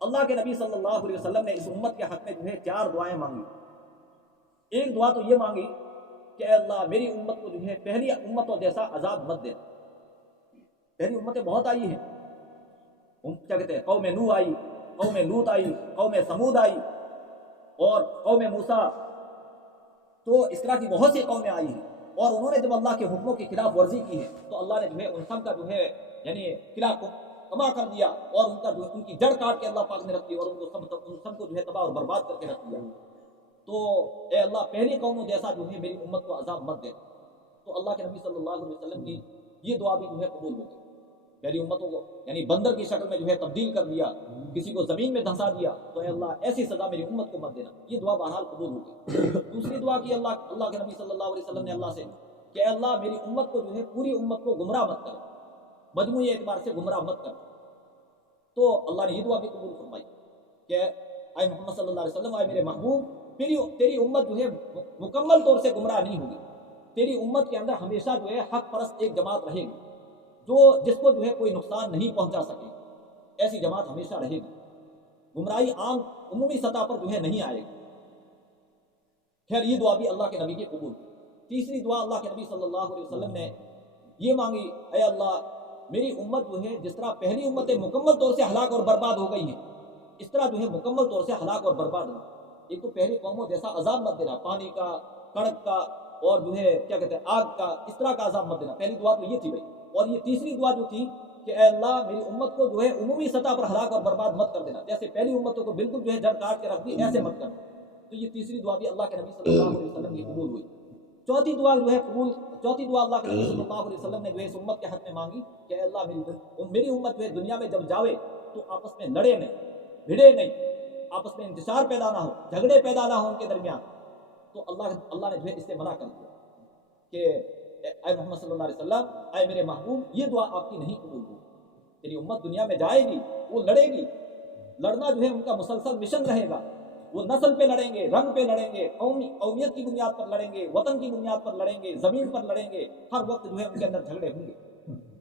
اللہ کے نبی صلی اللہ علیہ وسلم نے اس امت کے حق میں جو ہے 4 دعائیں مانگی. ایک دعا تو یہ مانگی کہ اے اللہ میری امت کو جو ہے پہلی امتوں جیسا عذاب مت دے. پہلی امتیں بہت آئی ہیں, کیا کہتے ہیں قوم نوح آئی, قوم لوط آئی, قوم سمود آئی, اور قوم موسیٰ. تو اس طرح کی بہت سی قومیں آئی ہیں, اور انہوں نے جب اللہ کے حکموں کی خلاف ورزی کی ہے تو اللہ نے جو ہے ان سب کا جو ہے یعنی خلاف تباہ کر دیا, اور ان کی جڑ کاٹ کے اللہ پاک نے رکھ دی, اور ان سب کو جو ہے تباہ اور برباد کر کے رکھ دیا. تو اے اللہ پہلی قوموں جیسا جو ہے میری امت کو عذاب مت دے. تو اللہ کے نبی صلی اللہ علیہ وسلم کی یہ دعا بھی جو ہے قبول ہو گئی. پہلی امتوں کو یعنی بندر کی شکل میں جو ہے تبدیل کر دیا, کسی کو زمین میں دھنسا دیا, تو اے اللہ ایسی سزا میری امت کو مت دینا. یہ دعا بہرحال قبول ہو گئی. دوسری دعا کی اللہ کے نبی صلی اللہ علیہ وسلم نے اللہ سے کہ اے اللہ میری امت کو جو ہے پوری امت کو گمراہ مت کر, مجموعی اعتبار سے گمراہ مت کر. تو اللہ نے یہ دعا بھی قبول فرمائی کہ اے محمد صلی اللہ علیہ وسلم, اے میرے محبوب, تیری امت جو ہے مکمل طور سے گمراہ نہیں ہوگی. تیری امت کے اندر ہمیشہ جو ہے حق پرست ایک جماعت رہے گی, جس کو جو ہے کوئی نقصان نہیں پہنچا سکے. ایسی جماعت ہمیشہ رہے گی. گمراہی عام عمومی سطح پر جو ہے نہیں آئے گی. خیر یہ دعا بھی اللہ کے نبی کی قبول. تیسری دعا اللہ کے نبی صلی اللہ علیہ وسلم نے یہ مانگی, اے اللہ میری امت جو ہے جس طرح پہلی امتیں مکمل طور سے ہلاک اور برباد ہو گئی ہیں, اس طرح جو ہے مکمل طور سے ہلاک اور برباد ہو. ایک تو پہلی قوموں جیسا عذاب مت دینا, پانی کا, کڑک کا, اور جو ہے کیا کہتے ہیں آگ کا, اس طرح کا عذاب مت دینا. پہلی دعا تو یہ تھی بھائی. اور یہ تیسری دعا جو تھی کہ اے اللہ میری امت کو جو ہے عمومی سطح پر ہلاک اور برباد مت کر دینا, جیسے پہلی امتوں کو بالکل جو ہے جڑ کاٹ کے رکھ دی, ایسے مت کرنا. تو یہ تیسری دعا بھی اللہ کے نبی صلی اللہ علیہ وسلم کی قبول ہوئی. چوتھی دعا جو ہے چوتھی دعا اللہ کے نبی صلی اللہ علیہ وسلم نے جو ہے اس امت کے حق میں مانگی کہ اے اللہ میری امت جو ہے دنیا میں جب جاوے تو آپس میں لڑے نہیں, بھڑے نہیں, آپس میں انتشار پیدا نہ ہو, جھگڑے پیدا نہ ہو ان کے درمیان. تو اللہ نے جو ہے اس سے منع کر دیا کہ اے محمد صلی اللہ علیہ وسلم, اے میرے محبوب, یہ دعا آپ کی نہیں قبول ہوگی. تیری امت دنیا میں جائے گی, وہ لڑے گی, لڑنا جو ہے ان کا مسلسل مشن رہے گا. وہ نسل پہ لڑیں گے, رنگ پہ لڑیں گے, قومیت کی بنیاد پر لڑیں گے, وطن کی بنیاد پر لڑیں گے, زمین پر لڑیں گے, ہر وقت جو ہے ان کے اندر جھگڑے ہوں گے.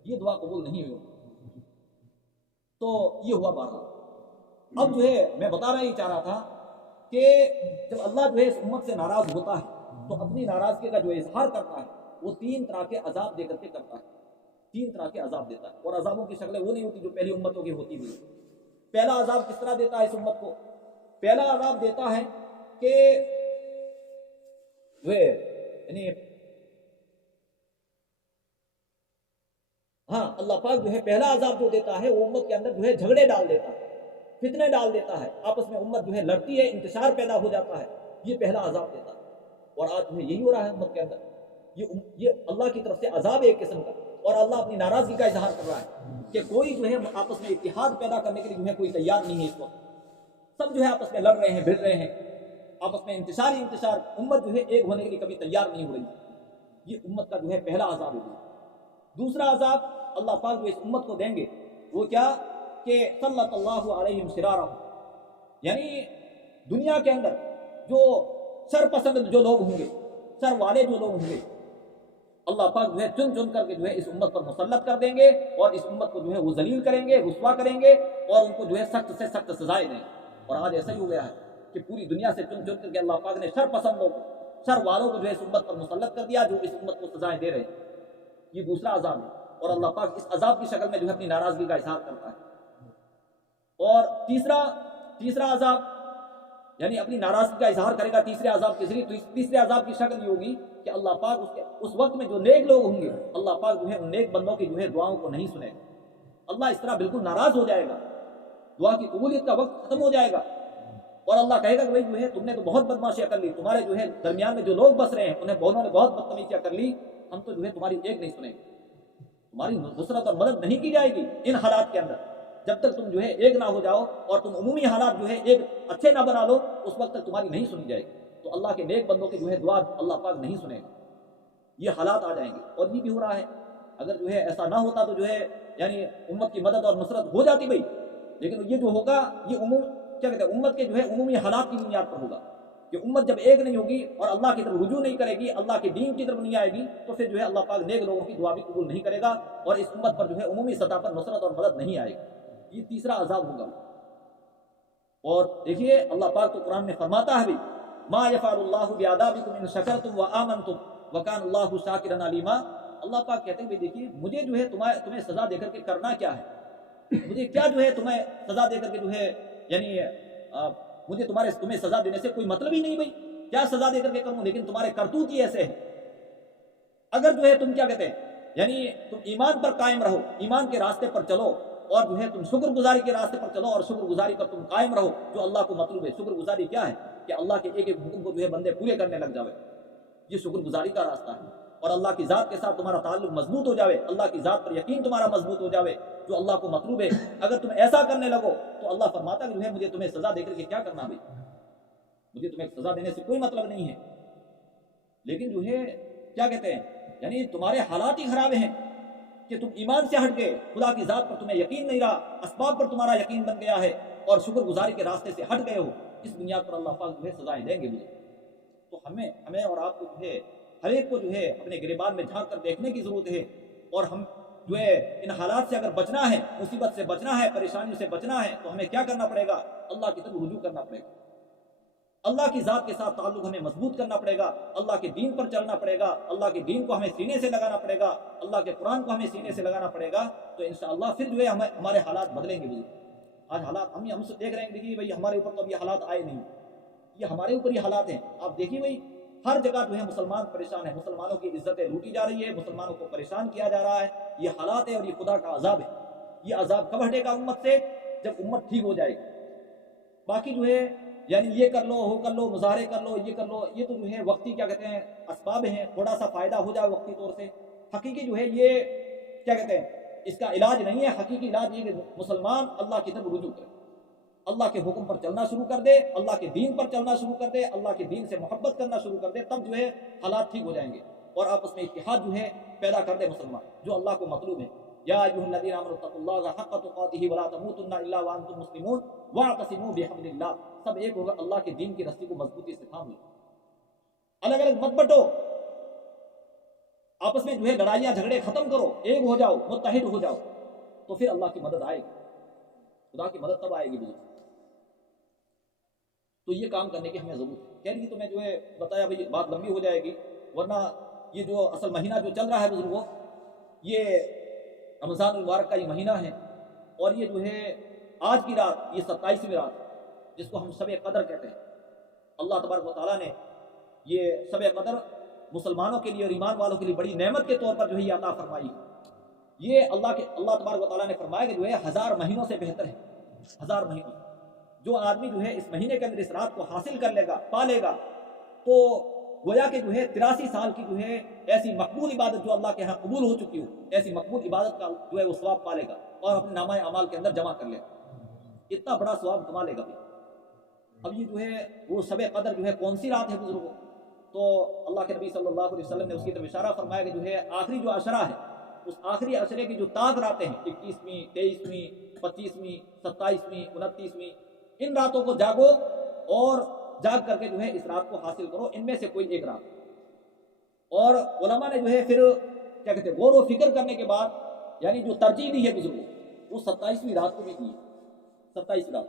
یہ دعا قبول نہیں ہوگی. تو یہ ہوا بارہ. اب جو ہے میں بتانا ہی چاہ رہا تھا کہ جب اللہ جو ہے اس امت سے ناراض ہوتا ہے تو اپنی ناراضگی کا جو اظہار کرتا ہے وہ 3 طرح کے عذاب دے کر کے کرتا ہے. 3 طرح کے عذاب دیتا ہے, اور عذابوں کی شکلیں وہ نہیں ہوتی جو پہلی امتوں کی ہوتی ہوئی. پہلا عذاب کس طرح دیتا ہے اس امت کو؟ پہلا عذاب دیتا ہے کہ وہ یعنی ہاں اللہ پاک جو ہے پہلا عذاب جو دیتا ہے وہ امت کے اندر جو ہے جھگڑے ڈال دیتا ہے، فتنے ڈال دیتا ہے، آپس میں امت جو ہے لڑتی ہے، انتشار پیدا ہو جاتا ہے، یہ پہلا عذاب دیتا ہے۔ اور آج جو ہے یہی ہو رہا ہے امت کے اندر، یہ اللہ کی طرف سے عذاب ہے ایک قسم کا، اور اللہ اپنی ناراضگی کا اظہار کر رہا ہے کہ کوئی جو ہے آپس میں اتحاد پیدا کرنے کے لیے جو ہے کوئی تیار نہیں ہے اس وقت، سب جو ہے آپس میں لڑ رہے ہیں، بھڑ رہے ہیں، آپس میں انتشار، امت جو ہے ایک ہونے کے لیے کبھی تیار نہیں ہو رہی۔ یہ امت کا جو ہے پہلا عذاب ہے۔ دوسرا عذاب اللہ پاک جو اس امت کو دیں گے وہ کیا کہ صلی اللہ علیہ شرارہ، یعنی دنیا کے اندر جو سر پسند جو لوگ ہوں گے، سر والے جو لوگ ہوں گے، اللہ پاک جو ہے چن کر کے جو ہے اس امت پر مسلط کر دیں گے، اور اس امت کو جو ہے وہ ذلیل کریں گے، رسوا کریں گے، اور ان کو جو ہے سخت سے سخت سزائیں دیں۔ اور آج ایسا ہی ہو گیا ہے کہ پوری دنیا سے چن کر کے اللہ پاک نے سر پسندوں کو، سر والوں کو جو ہے اس امت پر مسلط کر دیا، جو اس امت کو سزائیں دے رہے ہیں۔ یہ دوسرا عذاب ہے، اور اللہ پاک اس عذاب کی شکل میں جو ہے اپنی ناراضگی کا اظہار کرتا ہے۔ اور تیسرا عذاب، یعنی اپنی ناراضگی کا اظہار کرے گا تیسرے عذاب کے ذریعے، تیسرے عذاب کی شکل یہ ہوگی کہ اللہ پاک اس وقت میں جو نیک لوگ ہوں گے، اللہ پاک جو ہے ان نیک بندوں کی جو ہے دعاؤں کو نہیں سنے گا۔ اللہ اس طرح بالکل ناراض ہو جائے گا، دعا کی قبولیت کا وقت ختم ہو جائے گا، اور اللہ کہے گا کہ بھائی جو ہے تم نے تو بہت بدماشیاں کر لی، تمہارے جو ہے درمیان میں جو لوگ بس رہے ہیں انہوں نے بہت بدتمیزیاں کر لی، ہم تو جو ہے تمہاری ایک نہیں سنیں گے، تمہاری نصرت اور مدد نہیں کی جائے گی ان حالات کے اندر، جب تک تم جو ہے ایک نہ ہو جاؤ اور تم عمومی حالات جو ہے ایک اچھے نہ بنا لو، اس وقت تک تمہاری نہیں سنی جائے گی۔ تو اللہ کے نیک بندوں کی جو ہے دعا اللہ پاک نہیں سنے گا، یہ حالات آ جائیں گے، اور یہ بھی ہو رہا ہے۔ اگر جو ہے ایسا نہ ہوتا تو جو ہے یعنی امت کی مدد اور نصرت ہو جاتی بھائی، لیکن یہ جو ہوگا یہ کیا کہتے ہیں امت کے جو ہے عمومی حالات کی بنیاد پر ہوگا، کہ امت جب ایک نہیں ہوگی اور اللہ کی طرف رجوع نہیں کرے گی، اللہ کے دین کی طرف نہیں آئے گی، تو پھر جو ہے اللہ پاک نیک لوگوں کی دعا بھی قبول نہیں کرے گا، اور اس امت پر جو ہے عمومی سطح پر نصرت اور مدد نہیں آئے گی۔ یہ تیسرا عذاب ہوگا۔ اور دیکھیے اللہ پاک تو قرآن میں فرماتا ہے بھی ما یفعل اللہ بعذابکم ان شکرتم وآمنتم وکان اللہ شاکرا علیما۔ اللہ پاک کہتے ہیں کہ دیکھیے مجھے جو ہے تمہیں سزا دے کر کے کرنا کیا ہے، مجھے کیا جو ہے تمہیں سزا دے کر کے جو ہے یعنی مجھے تمہیں سزا دینے سے کوئی مطلب ہی نہیں بھائی، کیا سزا دے کر کے کروں، لیکن تمہارے کرتوت ہی ایسے ہیں۔ اگر جو ہے تم کیا کہتے ہیں یعنی تم ایمان پر قائم رہو، ایمان کے راستے پر چلو، اور جو ہے تم شکر گزاری کے راستے پر چلو، اور شکر گزاری پر تم قائم رہو جو اللہ کو مطلوب ہے۔ شکر گزاری کیا ہے کہ اللہ کے ایک ایک حکم کو جو ہے بندے پورے کرنے لگ جاوے، یہ شکر گزاری کا راستہ ہے۔ اور اللہ کی ذات کے ساتھ تمہارا تعلق مضبوط ہو جاوے، اللہ کی ذات پر یقین تمہارا مضبوط ہو جاوے جو اللہ کو مطلوب ہے۔ اگر تم ایسا کرنے لگو تو اللہ فرماتا کہ جو ہے مجھے تمہیں سزا دے کر کے کیا کرنا بھائی، مجھے تمہیں سزا دینے سے کوئی مطلب نہیں ہے، لیکن جو ہے کیا کہتے ہیں یعنی تمہارے حالات ہی خراب ہیں کہ تم ایمان سے ہٹ گئے، خدا کی ذات پر تمہیں یقین نہیں رہا، اسباب پر تمہارا یقین بن گیا ہے، اور شکر گزاری کے راستے سے ہٹ گئے ہو، اس بنیاد پر اللہ پاک جو ہے سزائیں دیں گے مجھے۔ تو ہمیں اور آپ کو جو ہے ہر ایک کو جو ہے اپنے گریبان میں جھانک کر دیکھنے کی ضرورت ہے، اور ہم جو ہے ان حالات سے اگر بچنا ہے، مصیبت سے بچنا ہے، پریشانیوں سے بچنا ہے، تو ہمیں کیا کرنا پڑے گا، اللہ کی طرف رجوع کرنا پڑے گا، اللہ کی ذات کے ساتھ تعلق ہمیں مضبوط کرنا پڑے گا، اللہ کے دین پر چلنا پڑے گا، اللہ کے دین کو ہمیں سینے سے لگانا پڑے گا، اللہ کے قرآن کو ہمیں سینے سے لگانا پڑے گا، تو انشاءاللہ پھر جو ہے ہمارے حالات بدلیں گے۔ آج حالات ہم سے دیکھ رہے ہیں، دیکھیے بھائی ہمارے اوپر تو اب یہ حالات آئے نہیں، یہ ہمارے اوپر یہ حالات ہیں۔ آپ دیکھیے بھائی ہر جگہ جو ہے مسلمان پریشان ہے، مسلمانوں کی عزتیں لوٹی جا رہی ہے، مسلمانوں کو پریشان کیا جا رہا ہے، یہ حالات ہے، اور یہ خدا کا عذاب ہے۔ یہ عذاب کب ہٹے گا امت سے، جب امت ٹھیک ہو جائے گی۔ باقی جو ہے یعنی یہ کر لو، وہ کر لو، مظاہرے کر لو، یہ کر لو، یہ تو جو ہے وقتی کیا کہتے ہیں اسباب ہیں، تھوڑا سا فائدہ ہو جائے وقتی طور سے، حقیقی جو ہے یہ کیا کہتے ہیں اس کا علاج نہیں ہے۔ حقیقی علاج یہ کہ مسلمان اللہ کی طرف رجوع کرے، اللہ کے حکم پر چلنا شروع کر دے، اللہ کے دین پر چلنا شروع کر دے، اللہ کے دین سے محبت کرنا شروع کر دے، تب جو ہے حالات ٹھیک ہو جائیں گے، اور آپس میں اتحاد جو ہے پیدا کر دے مسلمان، جو اللہ کو مطلوب ہے۔ یا ایھا الذین آمنوا اتقوا اللہ حق تقاتہ ولا تموتن الا وانتم مسلمون واعتصموا بحبل اللہ۔ سب ایک ہوگا، اللہ کے دین کی رسی کو مضبوطی سے تھام لو، الگ الگ مت بٹو، آپس میں جو ہے لڑائیاں جھگڑے ختم کرو، ایک ہو جاؤ، متحد ہو جاؤ، تو پھر اللہ کی مدد آئے گی، خدا کی مدد تب آئے گی بزرگ۔ تو یہ کام کرنے کی ہمیں ضرورت ہے۔ خیر یہ تو میں جو ہے بتایا بھائی بات لمبی ہو جائے گی، ورنہ یہ جو اصل مہینہ جو چل رہا ہے بزرگوں، یہ رمضان المبارک کا یہ مہینہ ہے، اور یہ جو ہے آج کی رات، یہ 27ویں رات جس کو ہم شب قدر کہتے ہیں، اللہ تبارک و تعالیٰ نے یہ شب قدر مسلمانوں کے لیے اور ایمان والوں کے لیے بڑی نعمت کے طور پر جو ہے یہ عطا فرمائی ہے۔ یہ اللہ تبارک و تعالیٰ نے فرمایا کہ جو ہے 1000 مہینوں سے بہتر ہے. 1000 مہینوں جو آدمی جو ہے اس مہینے کے اندر اس رات کو حاصل کر لے گا، پا لے گا، تو گویا کہ جو ہے 83 سال کی جو ہے ایسی مقبول عبادت جو اللہ کے ہاں قبول ہو چکی ہو، ایسی مقبول عبادت کا جو ہے وہ ثواب پا لے گا اور اپنے نامہ اعمال کے اندر جمع کر لے گا. اتنا بڑا ثواب کما لے گا. اب یہ جو ہے وہ شب قدر جو ہے کون سی رات ہے بزرگوں؟ تو اللہ کے نبی صلی اللہ علیہ وسلم نے اس کی طرف اشارہ فرمایا کہ جو ہے آخری جو عشرہ ہے، اس آخری عشرے کی جو تاک راتیں ہیں، 21ویں، 23ویں، 25ویں، 27ویں، 29ویں، ان راتوں کو جاگو اور جاگ کر کے جو ہے اس رات کو حاصل کرو، ان میں سے کوئی ایک رات. اور علماء نے جو ہے پھر کیا کہتے ہیں غور و فکر کرنے کے بعد یعنی جو ترجیح دی ہے بزرگوں، وہ 27ویں رات کو بھی دی ہے. 27 رات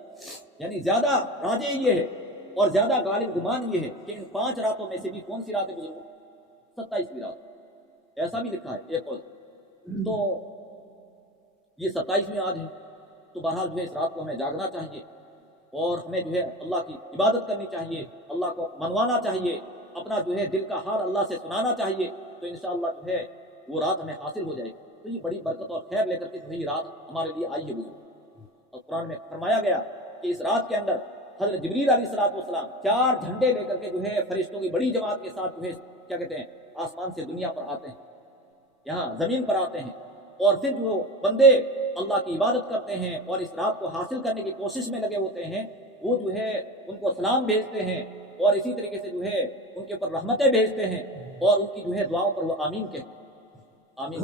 یعنی زیادہ راجع یہ ہے اور زیادہ غالب گمان یہ ہے کہ ان 5 راتوں میں سے بھی کون سی رات ہے بزرگوں؟ 27ویں رات. ایسا بھی لکھا ہے ایک قول. تو یہ 27ویں آج ہے. تو بہرحال جو ہے اس رات کو ہمیں جاگنا چاہیے اور ہمیں جو ہے اللہ کی عبادت کرنی چاہیے، اللہ کو منوانا چاہیے، اپنا جو ہے دل کا حال اللہ سے سنانا چاہیے. تو انشاءاللہ جو ہے وہ رات ہمیں حاصل ہو جائے. تو یہ بڑی برکت اور خیر لے کر کے جو ہے یہ رات ہمارے لیے آئی ہے بزرگ. اور قرآن میں فرمایا گیا کہ اس رات کے اندر حضرت جبریل علیہ السلام 4 جھنڈے لے کر کے جو ہے فرشتوں کی بڑی جماعت کے ساتھ جو ہے کیا کہتے ہیں آسمان سے دنیا پر آتے ہیں، یہاں زمین پر آتے ہیں، اور پھر جو بندے اللہ کی عبادت کرتے ہیں اور اس رات کو حاصل کرنے کی کوشش میں لگے ہوتے ہیں، وہ جو ہے ان کو سلام بھیجتے ہیں اور اسی طریقے سے جو ہے ان کے اوپر رحمتیں بھیجتے ہیں اور ان کی جو ہے دعاؤں پر وہ آمین کہتے ہیں. آمین.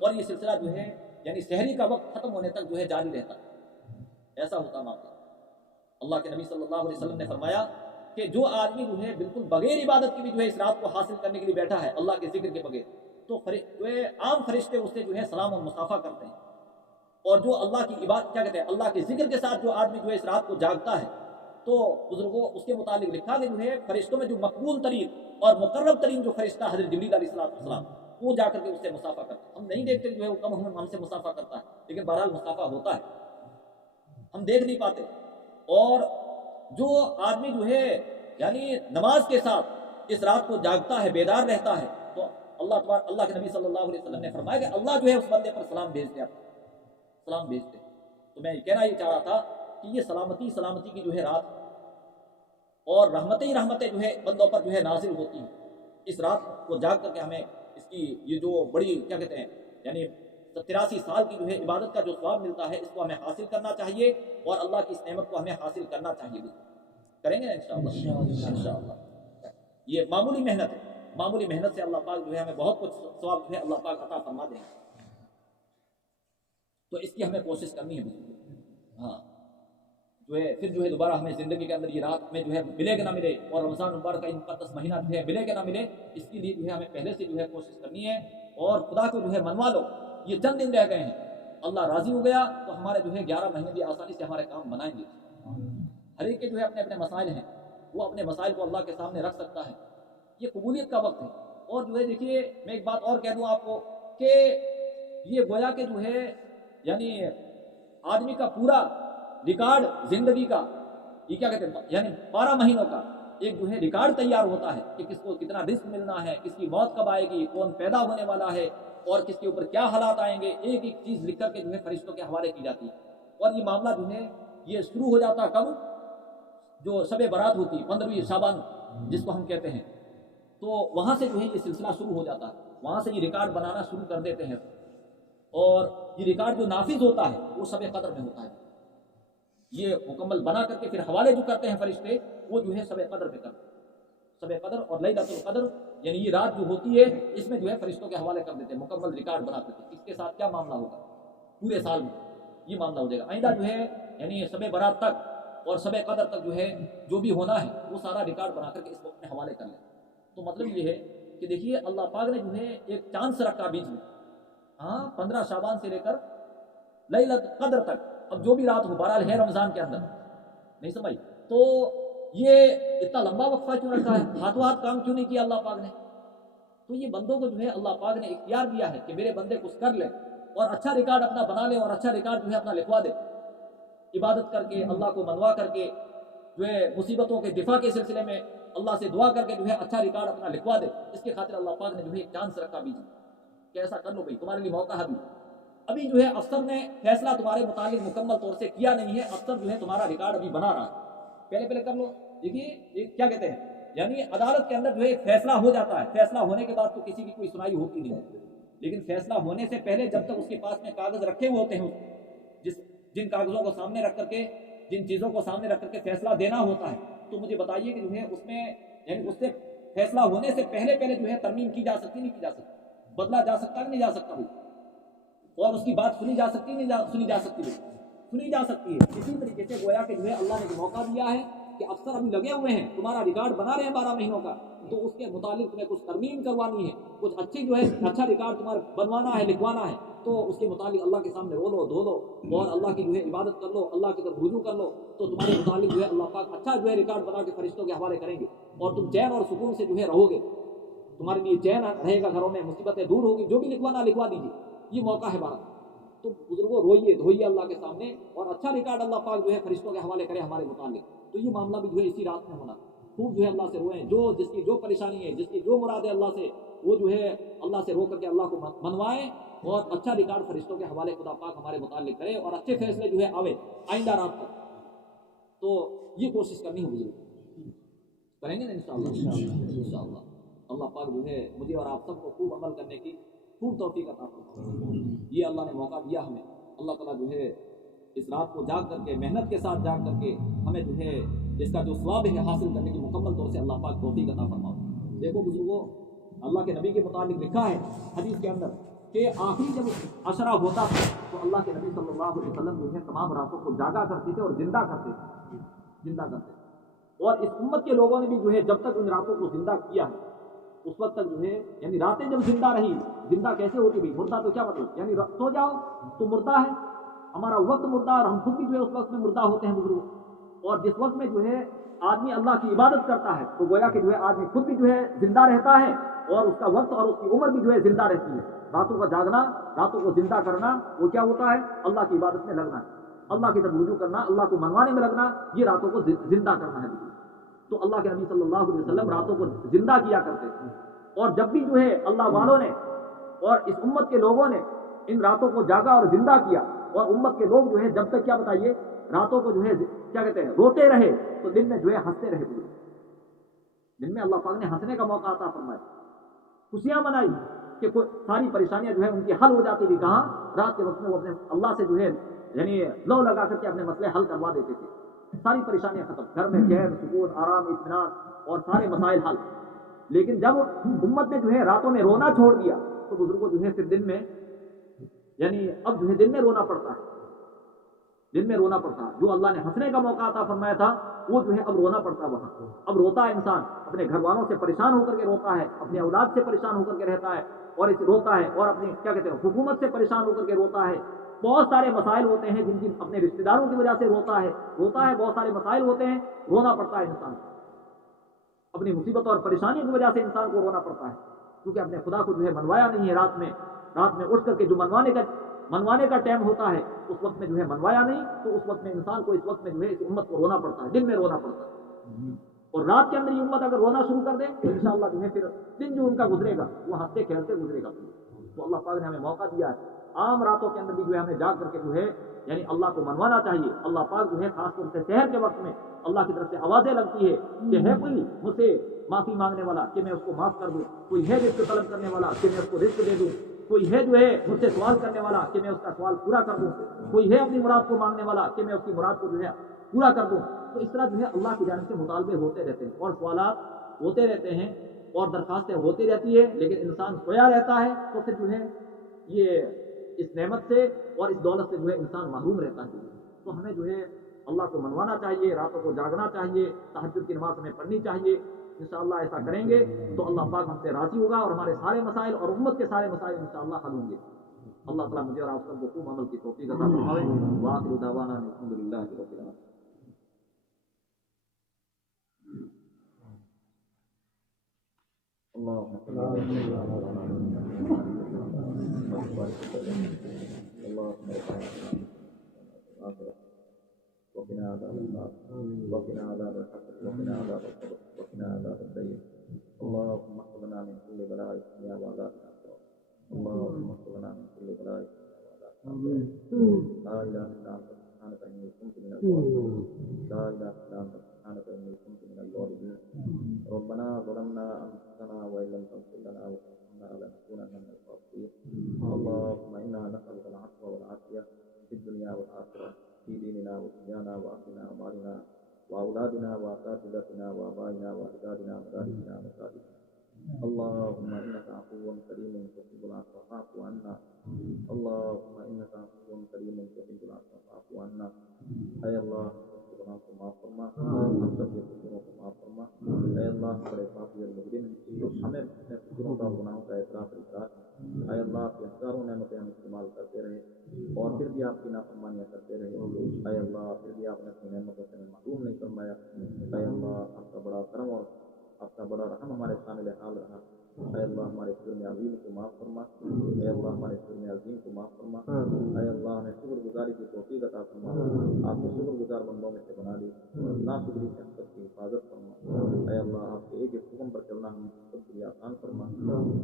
اور یہ سلسلہ جو ہے یعنی سحری کا وقت ختم ہونے تک جو ہے جاری رہتا ہے. ایسا ہوتا معاملہ. اللہ کے نبی صلی اللہ علیہ وسلم نے فرمایا کہ جو آدمی جو ہے بالکل بغیر عبادت کی بھی جو ہے اس رات کو حاصل کرنے کے لیے بیٹھا ہے اللہ کے ذکر کے بغیر، تو عام فرشتے اس سے جو ہے سلام و مصافحہ کرتے ہیں. اور جو اللہ کی عبادت کیا کہتے ہیں اللہ کے ذکر کے ساتھ جو آدمی جو ہے اس رات کو جاگتا ہے، تو بزرگوں اس کے متعلق لکھا کہ جو ہے فرشتوں میں جو مقبول ترین اور مقرب ترین جو فرشتہ حضرت جبریل علیہ السلام، وہ جا کر کے اس سے مصافحہ کرتا ہے. ہم نہیں دیکھتے جو ہے وہ کم ہم سے مصافحہ کرتا ہے، لیکن بہرحال مصافحہ ہوتا ہے، ہم دیکھ نہیں پاتے. اور جو آدمی جو ہے یعنی نماز کے ساتھ اس رات کو جاگتا ہے، بیدار رہتا ہے، تو اللہ کے نبی صلی اللہ علیہ وسلم نے فرمایا کہ اللہ جو ہے اس بندے پر سلام بھیجتے ہیں، سلام بھیجتے. تو میں کہنا یہ چاہ رہا تھا کہ یہ سلامتی کی جو ہے رات اور رحمتیں جو ہے بندوں پر جو ہے نازل ہوتی ہیں. اس رات کو جاگ کر کے ہمیں اس کی یہ جو بڑی کیا کہتے ہیں یعنی 83 سال کی جو ہے عبادت کا جو ثواب ملتا ہے، اس کو ہمیں حاصل کرنا چاہیے اور اللہ کی اس نعمت کو ہمیں حاصل کرنا چاہیے. کریں گے انشاءاللہ. یہ معمولی محنت ہے، معمولی محنت سے اللہ پاک جو ہے ہمیں بہت کچھ ثواب جو ہے اللہ پاک عطا فرما دیں گے. تو اس کی ہمیں کوشش کرنی ہے. ہاں جو ہے پھر جو ہے دوبارہ ہمیں زندگی کے اندر یہ رات میں جو ہے ملے کہ نہ ملے، اور رمضان مبارک کا یہ مقدس مہینہ جو ہے ملے کہ نہ ملے، اس کے لیے جو ہے ہمیں پہلے سے جو ہے کوشش کرنی ہے اور خدا کو جو ہے منوا لو. یہ چند دن رہ گئے ہیں، اللہ راضی ہو گیا تو ہمارے جو ہے 11 مہینے بھی آسانی سے ہمارے کام بنائیں گے. ہر ایک کے جو ہے اپنے اپنے مسائل ہیں، وہ اپنے مسائل کو اللہ کے سامنے رکھ سکتا ہے. یہ قبولیت کا وقت ہے. اور جو ہے دیکھیے میں ایک بات اور کہہ دوں آپ کو کہ یہ گویا کہ جو ہے یعنی آدمی کا پورا ریکارڈ زندگی کا، یہ کیا کہتے ہیں یعنی 12 مہینوں کا ایک جو ہے ریکارڈ تیار ہوتا ہے کہ کس کو کتنا رزق ملنا ہے، کس کی موت کب آئے گی، کون پیدا ہونے والا ہے اور کس کے اوپر کیا حالات آئیں گے. ایک ایک چیز لکھ کر کے جو ہے فرشتوں کے حوالے کی جاتی ہے. اور یہ معاملہ جو ہے یہ شروع ہو جاتا کب؟ جو شب برات ہوتی ہے 15ویں شعبان جس کو ہم کہتے ہیں، تو وہاں سے جو ہے یہ سلسلہ شروع ہو جاتا ہے. وہاں سے یہ ریکارڈ بنانا شروع کر دیتے ہیں اور یہ ریکارڈ جو نافذ ہوتا ہے وہ شب قدر میں ہوتا ہے. یہ مکمل بنا کر کے پھر حوالے جو کرتے ہیں فرشتے، وہ جو ہے شب قدر پہ کرتے ہیں. شب قدر اور لیلۃ القدر یعنی یہ رات جو ہوتی ہے اس میں جو ہے فرشتوں کے حوالے کر دیتے ہیں، مکمل ریکارڈ بنا دیتے ہیں. اس کے ساتھ کیا معاملہ ہوگا پورے سال میں، یہ معاملہ ہو جائے گا. آئندہ جو ہے یعنی شب برات تک اور شب قدر تک جو ہے جو بھی ہونا ہے وہ سارا ریکارڈ بنا کر کے اس کو اپنے حوالے کر لیں. تو مطلب یہ ہے کہ دیکھیے اللہ پاک نے جو ہے ایک چانس رکھا بیچ میں، 15 شعبان سے لے کر لیلۃ قدر تک. اب جو بھی رات ہو بہرحال ہے رمضان کے اندر، نہیں سمجھ تو یہ اتنا لمبا وقفہ کیوں رکھا ہے؟ ہاتھوں ہاتھ کام کیوں نہیں کیا اللہ پاک نے؟ تو یہ بندوں کو جو ہے اللہ پاک نے اختیار دیا ہے کہ میرے بندے کچھ کر لیں اور اچھا ریکارڈ اپنا بنا لے اور اچھا ریکارڈ جو ہے اپنا لکھوا دے، عبادت کر کے اللہ کو منوا کر کے جو ہے مصیبتوں کے دفاع کے سلسلے میں اللہ سے دعا کر کے جو ہے اچھا ریکارڈ اپنا لکھوا دے. اس کے خاطر اللہ پاک نے جو ہے ایک چانس رکھا بیچ میں. کہ ایسا کر لو بھائی، تمہارے لیے موقع ہے ابھی جو ہے افسر نے فیصلہ تمہارے متعلق مکمل طور سے کیا نہیں ہے، افسر جو ہے تمہارا ریکارڈ ابھی بنا رہا ہے، پہلے کر لو۔ دیکھیے یہ کیا کہتے ہیں، یعنی عدالت کے اندر جو ہے ایک فیصلہ ہو جاتا ہے، فیصلہ ہونے کے بعد تو کسی کی کوئی سنائی ہوتی نہیں ہے، لیکن فیصلہ ہونے سے پہلے جب تک اس کے پاس میں کاغذ رکھے ہوئے ہوتے ہیں، جن کاغذوں کو سامنے رکھ کر کے، جن چیزوں کو سامنے رکھ کر کے فیصلہ دینا ہوتا ہے، تو مجھے بتائیے کہ جو ہے اس میں یعنی اس سے فیصلہ ہونے سے پہلے جو ہے ترمیم کی جا سکتی نہیں کی جا سکتی، بدلا جا سکتا نہیں جا سکتا بھائی، اور اس کی بات سنی جا سکتی نہیں سنی جا سکتی بھائی، سنی جا سکتی ہے۔ اسی طریقے سے گویا کہ جو ہے اللہ نے موقع دیا ہے کہ افسر ابھی لگے ہوئے ہیں، تمہارا ریکارڈ بنا رہے ہیں 12 مہینوں کا، تو اس کے متعلق تمہیں کچھ ترمیم کروانی ہے، کچھ اچھی جو ہے اچھا ریکارڈ تمہارا بنوانا ہے، لکھوانا ہے، تو اس کے متعلق اللہ کے سامنے رو لو، دھو لو، اور اللہ کی جو ہے عبادت کر لو، اللہ کی طرف رجوع کر لو، تو تمہارے متعلق جو ہے اللہ پاک اچھا جو ہے ریکارڈ بنا کے فرشتوں کے حوالے کریں گے، اور تم چین اور سکون سے جو ہے رہو گے، تمہارے لیے چین رہے گا گھروں میں، مصیبتیں دور ہوگی، جو بھی لکھوانا لکھوا دیجیے، یہ موقع ہے بارہ۔ تو بزرگوں روئیے دھوئیے اللہ کے سامنے، اور اچھا ریکارڈ اللہ پاک جو ہے فرشتوں کے حوالے کرے ہمارے متعلق۔ تو یہ معاملہ بھی جو ہے اسی رات میں ہونا، خوب جو ہے اللہ سے روئیں، جس کی جو پریشانی ہے، جس کی جو مراد ہے اللہ سے، وہ جو ہے اللہ سے رو کر کے اللہ کو منوائیں، اور اچھا ریکارڈ فرشتوں کے حوالے خدا پاک ہمارے متعلق کرے، اور اچھے فیصلے جو ہے آوے آئندہ رات تک۔ تو یہ کوشش کرنی ہے بزرگ، کریں گے نا انشاءاللہ۔ اللہ پاک جو ہے مجھے اور آپ سب کو خوب عمل کرنے کی خوب توفیق عطا فرمائے۔ یہ اللہ نے موقع دیا ہمیں، اللہ تعالیٰ جو ہے اس رات کو جاگ کر کے، محنت کے ساتھ جاگ کر کے، ہمیں جو ہے اس کا جو ثواب ہے حاصل کرنے کی مکمل طور سے اللہ پاک توفیق عطا فرمائے۔ دیکھو بزرگوں، اللہ کے نبی کے متعلق لکھا ہے حدیث کے اندر کہ آخری جب عشرہ ہوتا تھا تو اللہ کے نبی صلی اللہ علیہ وسلم جو ہے تمام راتوں کو جاگا کرتے تھے اور زندہ کرتے تھے، اور اس امت کے لوگوں نے بھی جو ہے جب تک ان راتوں کو زندہ کیا ہے اس وقت تک جو ہے، یعنی راتیں جب زندہ رہی، زندہ کیسے ہوتی بھی، مردہ تو کیا مطلب، یعنی سو جاؤ تو مردہ ہے، ہمارا وقت مردہ، اور ہم خود بھی جو ہے اس وقت میں مردہ ہوتے ہیں بزرگ۔ اور جس وقت میں جو ہے آدمی اللہ کی عبادت کرتا ہے تو گویا کہ جو ہے آدمی خود بھی جو ہے زندہ رہتا ہے، اور اس کا وقت اور اس کی عمر بھی جو ہے زندہ رہتی ہے۔ راتوں کا جاگنا، راتوں کو زندہ کرنا، وہ کیا ہوتا ہے، اللہ کی عبادت میں لگنا ہے، اللہ کی طرف رجوع کرنا، اللہ کو منوانے میں لگنا، یہ راتوں کو زندہ کرنا ہے۔ تو اللہ کے نبی صلی اللہ علیہ وسلم راتوں کو زندہ کیا کرتے تھے، اور جب بھی جو ہے اللہ والوں نے اور اس امت کے لوگوں نے ان راتوں کو جاگا اور زندہ کیا، اور امت کے لوگ جو ہے جب تک کیا بتائیے راتوں کو جو ہے کیا کہتے ہیں روتے رہے، تو دن میں جو ہے ہنستے رہے، دن میں اللہ پاک نے ہنسنے کا موقع عطا فرمایا، خوشیاں منائی کہ ساری پریشانیاں جو ہے ان کی حل ہو جاتی تھی، کہاں، رات کے وقت میں وہ اپنے اللہ سے جو ہے یعنی لو لگا کر کے اپنے مسئلے حل کروا دیتے تھے، ساری پریشانیاں ختم، گھر میں چین سکون آرام اطمینان اور سارے مسائل حل۔ لیکن جب امت نے جو ہے راتوں میں رونا چھوڑ دیا تو بزرگوں جو ہے پھر دن میں، یعنی اب جو ہے دن میں رونا پڑتا ہے، دن میں رونا پڑتا ہے، جو اللہ نے ہنسنے کا موقع عطا فرمایا تھا وہ جو ہے اب رونا پڑتا ہے وہاں، اب روتا ہے انسان، اپنے گھر والوں سے پریشان ہو کر کے روتا ہے، اپنے اولاد سے پریشان ہو کر کے رہتا ہے، اور روتا ہے، اور اپنی کیا کہتے ہیں حکومت سے پریشان ہو کر کے روتا ہے، بہت سارے مسائل ہوتے ہیں جن کی اپنے رشتہ داروں کی وجہ سے روتا ہے، بہت سارے مسائل ہوتے ہیں، رونا پڑتا ہے انسان، اپنی مصیبتوں اور پریشانیوں کی وجہ سے انسان کو رونا پڑتا ہے، کیونکہ اپنے خدا کو جو ہے منوایا نہیں ہے، رات میں اٹھ کر کے جو منوانے کا ٹائم ہوتا ہے اس وقت میں جو ہے منوایا نہیں، تو اس وقت میں انسان کو اس وقت میں جو ہے اس امت کو رونا پڑتا ہے، دن میں رونا پڑتا ہے، اور رات کے اندر یہ امت اگر رونا شروع کر دے تو انشاءاللہ جو ہے پھر دن جو ان کا گزرے گا وہ ہنستے کھیلتے گزرے گا۔ تو اللہ پاک نے ہمیں موقع دیا ہے، عام راتوں کے اندر بھی جو ہے ہمیں جاگ کر کے جو ہے یعنی اللہ کو منوانا چاہیے۔ اللہ پاک جو ہے خاص طور سے سحر کے وقت میں اللہ کی طرف سے آوازیں لگتی ہے کہ ہے کوئی مجھ سے معافی مانگنے والا کہ میں اس کو معاف کر دوں، کوئی ہے رزق طلب کرنے والا کہ میں اس کو رزق دے دوں، کوئی ہے جو ہے مجھ سے سوال کرنے والا کہ میں اس کا سوال پورا کر دوں، کوئی ہے اپنی مراد کو مانگنے والا کہ میں اس کی مراد کو جو ہے پورا کر دوں۔ تو اس طرح جو ہے اللہ کی جانب سے مطالبے ہوتے رہتے ہیں اور سوالات ہوتے رہتے ہیں اور درخواستیں ہوتی رہتی ہے، لیکن انسان سویا رہتا ہے تو پھر جو ہے یہ اس نعمت سے اور اس دولت سے جو ہے انسان محروم رہتا ہے۔ تو ہمیں جو ہے اللہ کو منوانا چاہیے، راتوں کو جاگنا چاہیے، تہجد کی نماز ہمیں پڑھنی چاہیے۔ انشاءاللہ ایسا کریں گے تو اللہ پاک ہم سے راضی ہوگا اور ہمارے سارے مسائل اور امت کے سارے مسائل انشاءاللہ حل ہوں گے۔ اللہ تعالیٰ مجھے اور آپ سب کو خوب عمل کی توفیق عطا فرمائے۔ وآخر دعوانا الحمدللہ رب العالمین۔ وقنا عذاب النار وقنا عذاب الحسد وقنا عذاب القبر وقنا عذاب الدين اللهم احفظنا من كل بلاء الدنيا وعذاب الآخرة اللهم من كل بلاء لا إله إلا أنت سبحانك إني كنت من الظالمين لا إله إلا أنت سبحانك إني كنت من الظالمين ربنا ظلمنا أنفسنا وإن لم تغفر لنا وترحمنا لنكونن من الخاسرين اللهم إنا نسألك العفو والعافية في الدنيا والآخرة في ديننا ودنيانا وأهلنا ومالنا وأولادنا وأساتذتنا وآبائنا وأجدادنا ومدارسنا ومساجدنا اللهم إنك عفو كريم تحب العفو فاعف عنا اللهم إنك عفو كريم تحب العفو فاعف عنا اے اللہ گناہوں کو معاف فرما ہم سب کے قصوروں کو معاف فرما اے اللہ بڑے پاپی اور مجرم ہمیں اپنے قصوروں کا گناہوں کا اعتراف اے اللہ آپ کی ہزاروں نعمتیں ہم استعمال کرتے رہے اور پھر بھی آپ کی نافرمانیاں کرتے رہے اے اللہ پھر بھی آپ نے اپنی نعمتوں سے محروم نہیں فرمایا اے اللہ آپ کا بڑا کرم اور آپ کا بڑا رحم ہمارے شامل حال رہا اے اللہ ہمارے جرم عظیم کو معاف فرما اے اللہ ہمارے جرم عظیم کو معاف فرما اے اللہ ہمیں شکر گزاری کی توفیق عطا فرما آپ کے شکر گزار بندوں میں سے بنا لی ناشکری سے ہم سب کی حفاظت فرما اے اللہ آپ کے ایک ایک حکم پر چلنا ہم سب کے لیے آسان فرما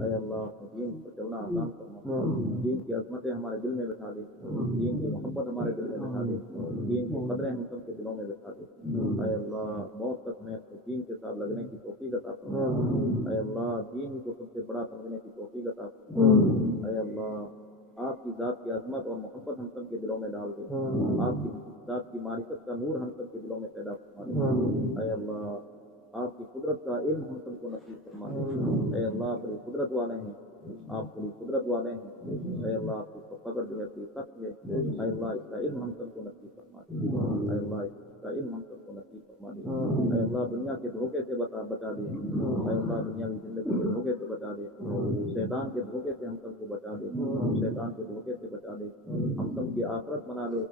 اے اللہ اپنے دین پر چلنا آسان فرما دین کی عظمتیں ہمارے دل میں بٹھا دے دین کی محبت ہمارے دل میں بٹھا دے دین کی قدریں ہم سب کے دلوں میں بٹھا دے اے اللہ موت تک میں اپنے دین کے ساتھ لگنے کی توفیق عطا فرما اے اللہ دین کو سب سے بڑا سمجھنے کی توفیق عطا فرما اے اللہ آپ کی ذات کی عظمت اور محبت ہم سب کے دلوں میں ڈال دے آپ کی ذات کی معرفت کا نور ہم سب کے دلوں میں پیدا فرما دے اے اللہ آپ کی قدرت کا علم ہم سب کو نصیب فرما دے اے اللہ بڑی قدرت والے ہیں آپ بڑی قدرت والے ہیں اے اللہ آپ کی پکڑ جو ہے سخت ہے اے اللہ اس کا علم ہم سب کو نصیب فرما دے اے اللہ اس کا علم ہم سب کو نصیب فرما دے اے اللہ دنیا کے دھوکے سے بچا دے اے اللہ دنیا کی زندگی کے دھوکے سے بچا دے شیطان کے دھوکے سے ہم سب کو بچا دے شیطان کے دھوکے سے بچا دے ہم سب کی آخرت بنا لے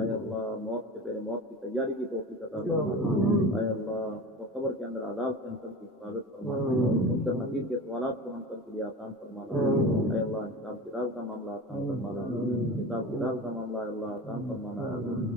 اے اللہ موت سے پہلے موت کی تیاری کی توفیق عطا فرما اے اللہ اور قبر کے اندر عذاب سے ہم سب کی حفاظت فرما منکر نکیر کے سوالات کو ہم سب کے لیے آسان فرمانا اے اللہ حساب کتاب کا معاملہ آسان فرمانا حساب کتاب کا معاملہ اے اللہ آسان فرمانا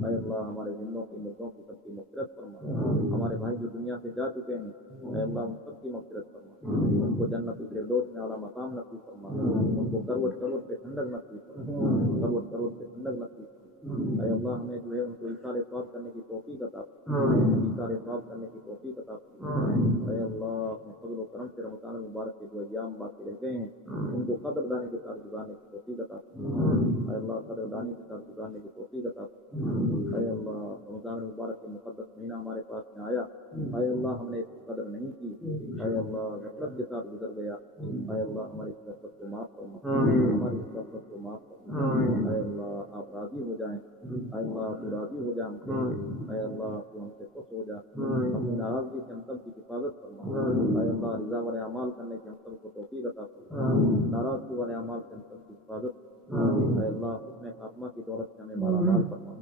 اے اللہ ہمارے زندوں کی مردوں کی سب کی مغفرت فرما ہمارے بھائی جو دنیا سے جا چکے ہیں اے اللہ ان سب کی مغفرت فرما ان کو جنت الفردوس میں اعلیٰ مقام نصیب فرما ان کو کروٹ کروٹ پہ ٹھنڈک نصیب فرما کروٹ کروٹ پہ ٹھنڈک نصیب فرما اے اللہ ہمیں جو ہے ان کو ایثار ثواب کرنے کی توفیق عطا فرما ایثار ثواب کرنے کی توفیق عطا فرما اے اللہ اپنے فضل و کرم سے رمضان المبارک کے جو ایام باقی رہ گئے ہیں ان کو قدر دانی کے ساتھ گزارنے کی توفیق عطا فرما اے اللہ قدر دانی کے ساتھ گزارنے کی توفیق عطا فرما اے اللہ رمضان المبارک کے مقدس مہینہ ہمارے پاس میں آیا اے اللہ ہم نے اس کی قدر نہیں کی اے اللہ غفلت کے ساتھ گزر گیا اے اللہ ہماری اس غفلت کو معاف فرما ہماری اس غفلت کو معاف فرما اے اللہ آپ راضی ہو جائیں اے اللہ تو راضی ہو جائیں اے اللہ تو ہم سے خوش ہو جا اپنی ناراضگی سے ہم سب کی حفاظت فرما اے اللہ رضا والے اعمال کرنے کی ہم سب کو توفیق عطا فرما ناراضگی والے اعمال سے ہم سب کی حفاظت فرما اے اللہ حسن خاتمہ کی دولت سے ہمیں مالا مال فرما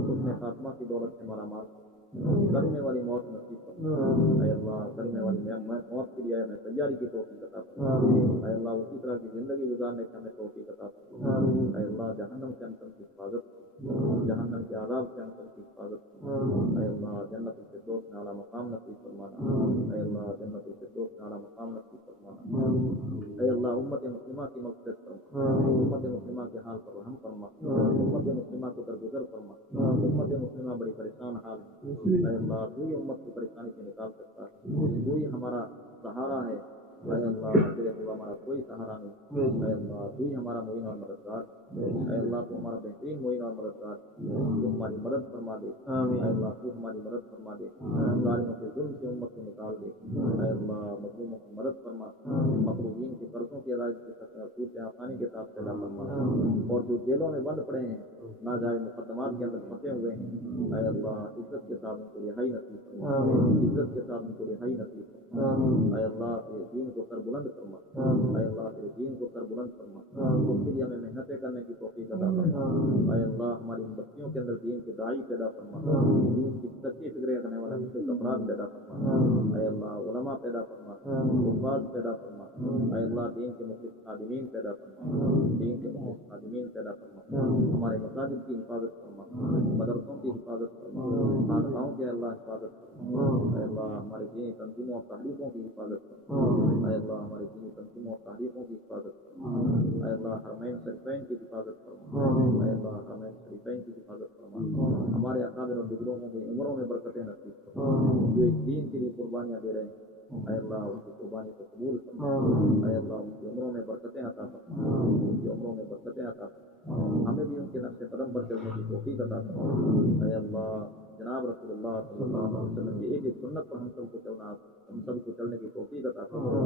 حسن خاتمہ کی دولت سے مالا مال فرما کرنے والی موت نصیب فرما اے اللہ کرنے والی موت کے لیے ہمیں تیاری کی توفیق عطا فرما اے اللہ اسی طرح کی زندگی گزارنے کی ہمیں توفیق عطا فرما اے اللہ جہنم سے ہم سب کی حفاظت جہنم کے عذاب سے ہم سب کی حفاظت اے اللہ جنت الفردوس میں اعلیٰ مقام نصیب فرمانا اے اللہ جنت الفردوس میں اعلیٰ مقام نصیب فرمانا اے اللہ امت مسلمہ کی مغفرت فرما امت مسلمہ کے حال پر رحم فرما امت مسلمہ کو درگزر فرما امت مسلمہ بڑی پریشان حال ہے اے اللہ تو ہی امت کو پریشانی سے نکال سکتا ہے تو ہی ہمارا سہارا ہے اے اللہ تیرے سوا ہمارا کوئی سہارا نہیں اے اللہ تو ہی ہمارا معین اور مددگار اے اللہ تو ہمارا بہترین معین اور مددگار تو ہماری مدد فرما دے اے اللہ تو ہماری مدد فرما دے ظالموں کے ظلم سے امت کو نکال دے اے اللہ مظلوموں کی مدد فرما مقروضین کے قرضوں کی ادائیگی سے آسانی کے ساتھ پیدا فرما اور جو جیلوں میں بند پڑے ہیں ناجائز مقدمات کے اندر پھنسے ہوئے ہیں اے اللہ عزت کے ساتھ ان کو رہائی نصیب فرما عزت کے ساتھ ان کو رہائی نصیب فرما اے اللہ تیرے دین کو سر بلند فرما اے اللہ تیرے دین کو سر بلند فرما اس کے لیے ہمیں محنتیں کرنے کی توفیق عطا فرما اے اللہ ہماری ان بستیوں کے اندر دین کے داعی پیدا فرما دین کی سچی فکریں رکھنے والے مخلص افراد پیدا فرما اے اللہ علماء پیدا فرما حفاظ پیدا فرما اے اللہ دین کے مخلص خادمین پیدا فرما دین کے مخلص خادمین پیدا فرما ہمارے مساجد کی حفاظت فرما مدرسوں کی حفاظت فرما خانقاہوں کی اللہ حفاظت فرما اے اللہ ہمارے دینی تنظیموں اور تحریکوں کی حفاظت فرما اے اللہ ہمارے دینی تنظیموں اور تحریکوں کی حفاظت فرما اے اللہ حرمین شریفین کی حفاظت فرما، اے اللہ حرمین شریفین کی حفاظت فرما، ہمارے اکابر اور بزرگوں کی عمروں میں برکتیں نصیب فرما، جو اس دین کے لیے قربانیاں دے رہے ہیں اے اللہ ان کی قربانی کو قبول فرما، اے اللہ ان کی عمروں میں برکتیں عطا فرما، ان کی عمروں میں برکتیں عطا فرما، ہمیں بھی ان کے نقش قدم پر چلنے کی توفیق عطا فرما، اے اللہ جناب رسول اللہ صلی اللہ علیہ وسلم کی ایک ایک سنت پر ہم سب کو چلنے کی توفیق عطا فرما،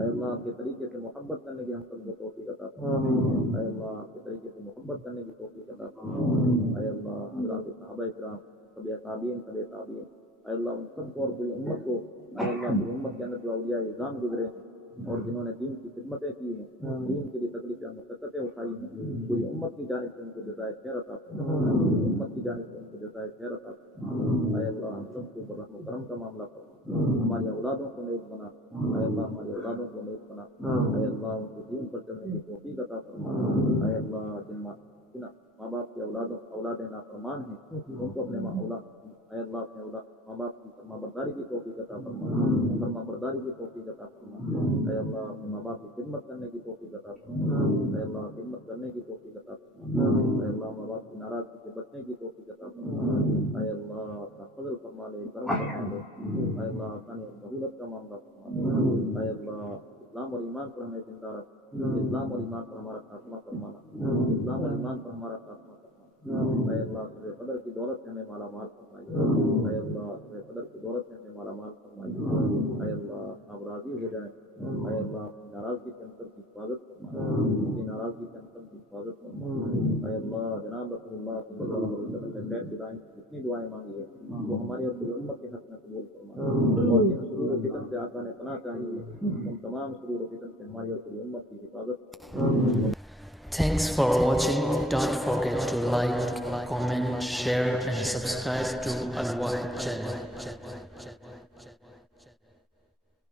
اے اللہ آپ کے طریقے سے محبت کرنے کی ہم سب کو توفیق عطا فرما، اے اللہ آپ کے طریقے سے محبت کرنے کی توفیق عطا فرما، اے اللہ حضرات صحابہ کرام تابعین اے اللہ ان سب کو اور پوری امت کو اے اللہ پوری امت کے اندر جو اولیاء نظام گزرے ہیں اور جنہوں نے دین کی خدمتیں کی ہیں، دین کے لیے تکلیفیں مشقتیں اٹھائی ہیں، پوری امت کی جانب سے ان کو جزائے خیر عطا فرما، پوری امت کی جانب سے ان کو جزائے خیر عطا فرما، اے اللہ ہم سب کے اوپر رحم و کرم کا معاملہ فرما، ہماری اولادوں کو نیک بنا، اے اللہ ہماری اولادوں کو نیک بنا، اے اللہ ان کو دین پر چلنے کی توفیق عطا فرما، اے اللہ جن ماں باپ کی اولادیں نافرمان ہیں ان کو اپنے اے اللہ اپنے ماں باپ کی فرما برداری کی توفیق عطا فرما، فرما برداری کی توفیق عطا فرما، اے اللہ اپنے ماں باپ کی خدمت کرنے کی توفیق عطا فرما، اے اللہ خدمت کرنے کی توفیق عطا فرما، اے اللہ ماں باپ کی ناراضگی سے بچنے کی توفیق عطا فرما، اے اللہ اپنا فضل فرما لے، کرم فرما لے، اے اللہ آسانی اور سہولت کا معاملہ فرما لے، اے اللہ اسلام اور ایمان پر ہمیں زندہ رکھ، اسلام اور ایمان پر ہمارا خاتمہ فرمانا، اسلام اور ایمان پر ہمارا خاتمہ فرمانا، اے اللہ سر قدر کی دولت سے ہمیں مالا مال فرمائیے، اے اللہ سر قدر کی دولت سے ہمیں مالا مال فرمائیے، اے اللہ آپ راضی ہو جائیں، اے اللہ اپنی ناراضگی سے ہم سب کی حفاظت فرمائیں، اپنی ناراضگی سے ہم سب کی حفاظت فرمائیں، اے اللہ جناب رسول اللہ صلی اللہ علیہ وسلم نے خیر کی دعائیں جتنی دعائیں مانگی ہے وہ ہماری اور پوری امت کے حق میں قبول فرمائیں، اور جن شرور و فتن سے آقا نے پناہ چاہیے ان تمام شرور و فتن سے ہماری اور پوری امت کی حفاظت. Thanks for watching. Don't forget to like, comment, share and subscribe to Al Wahid channel.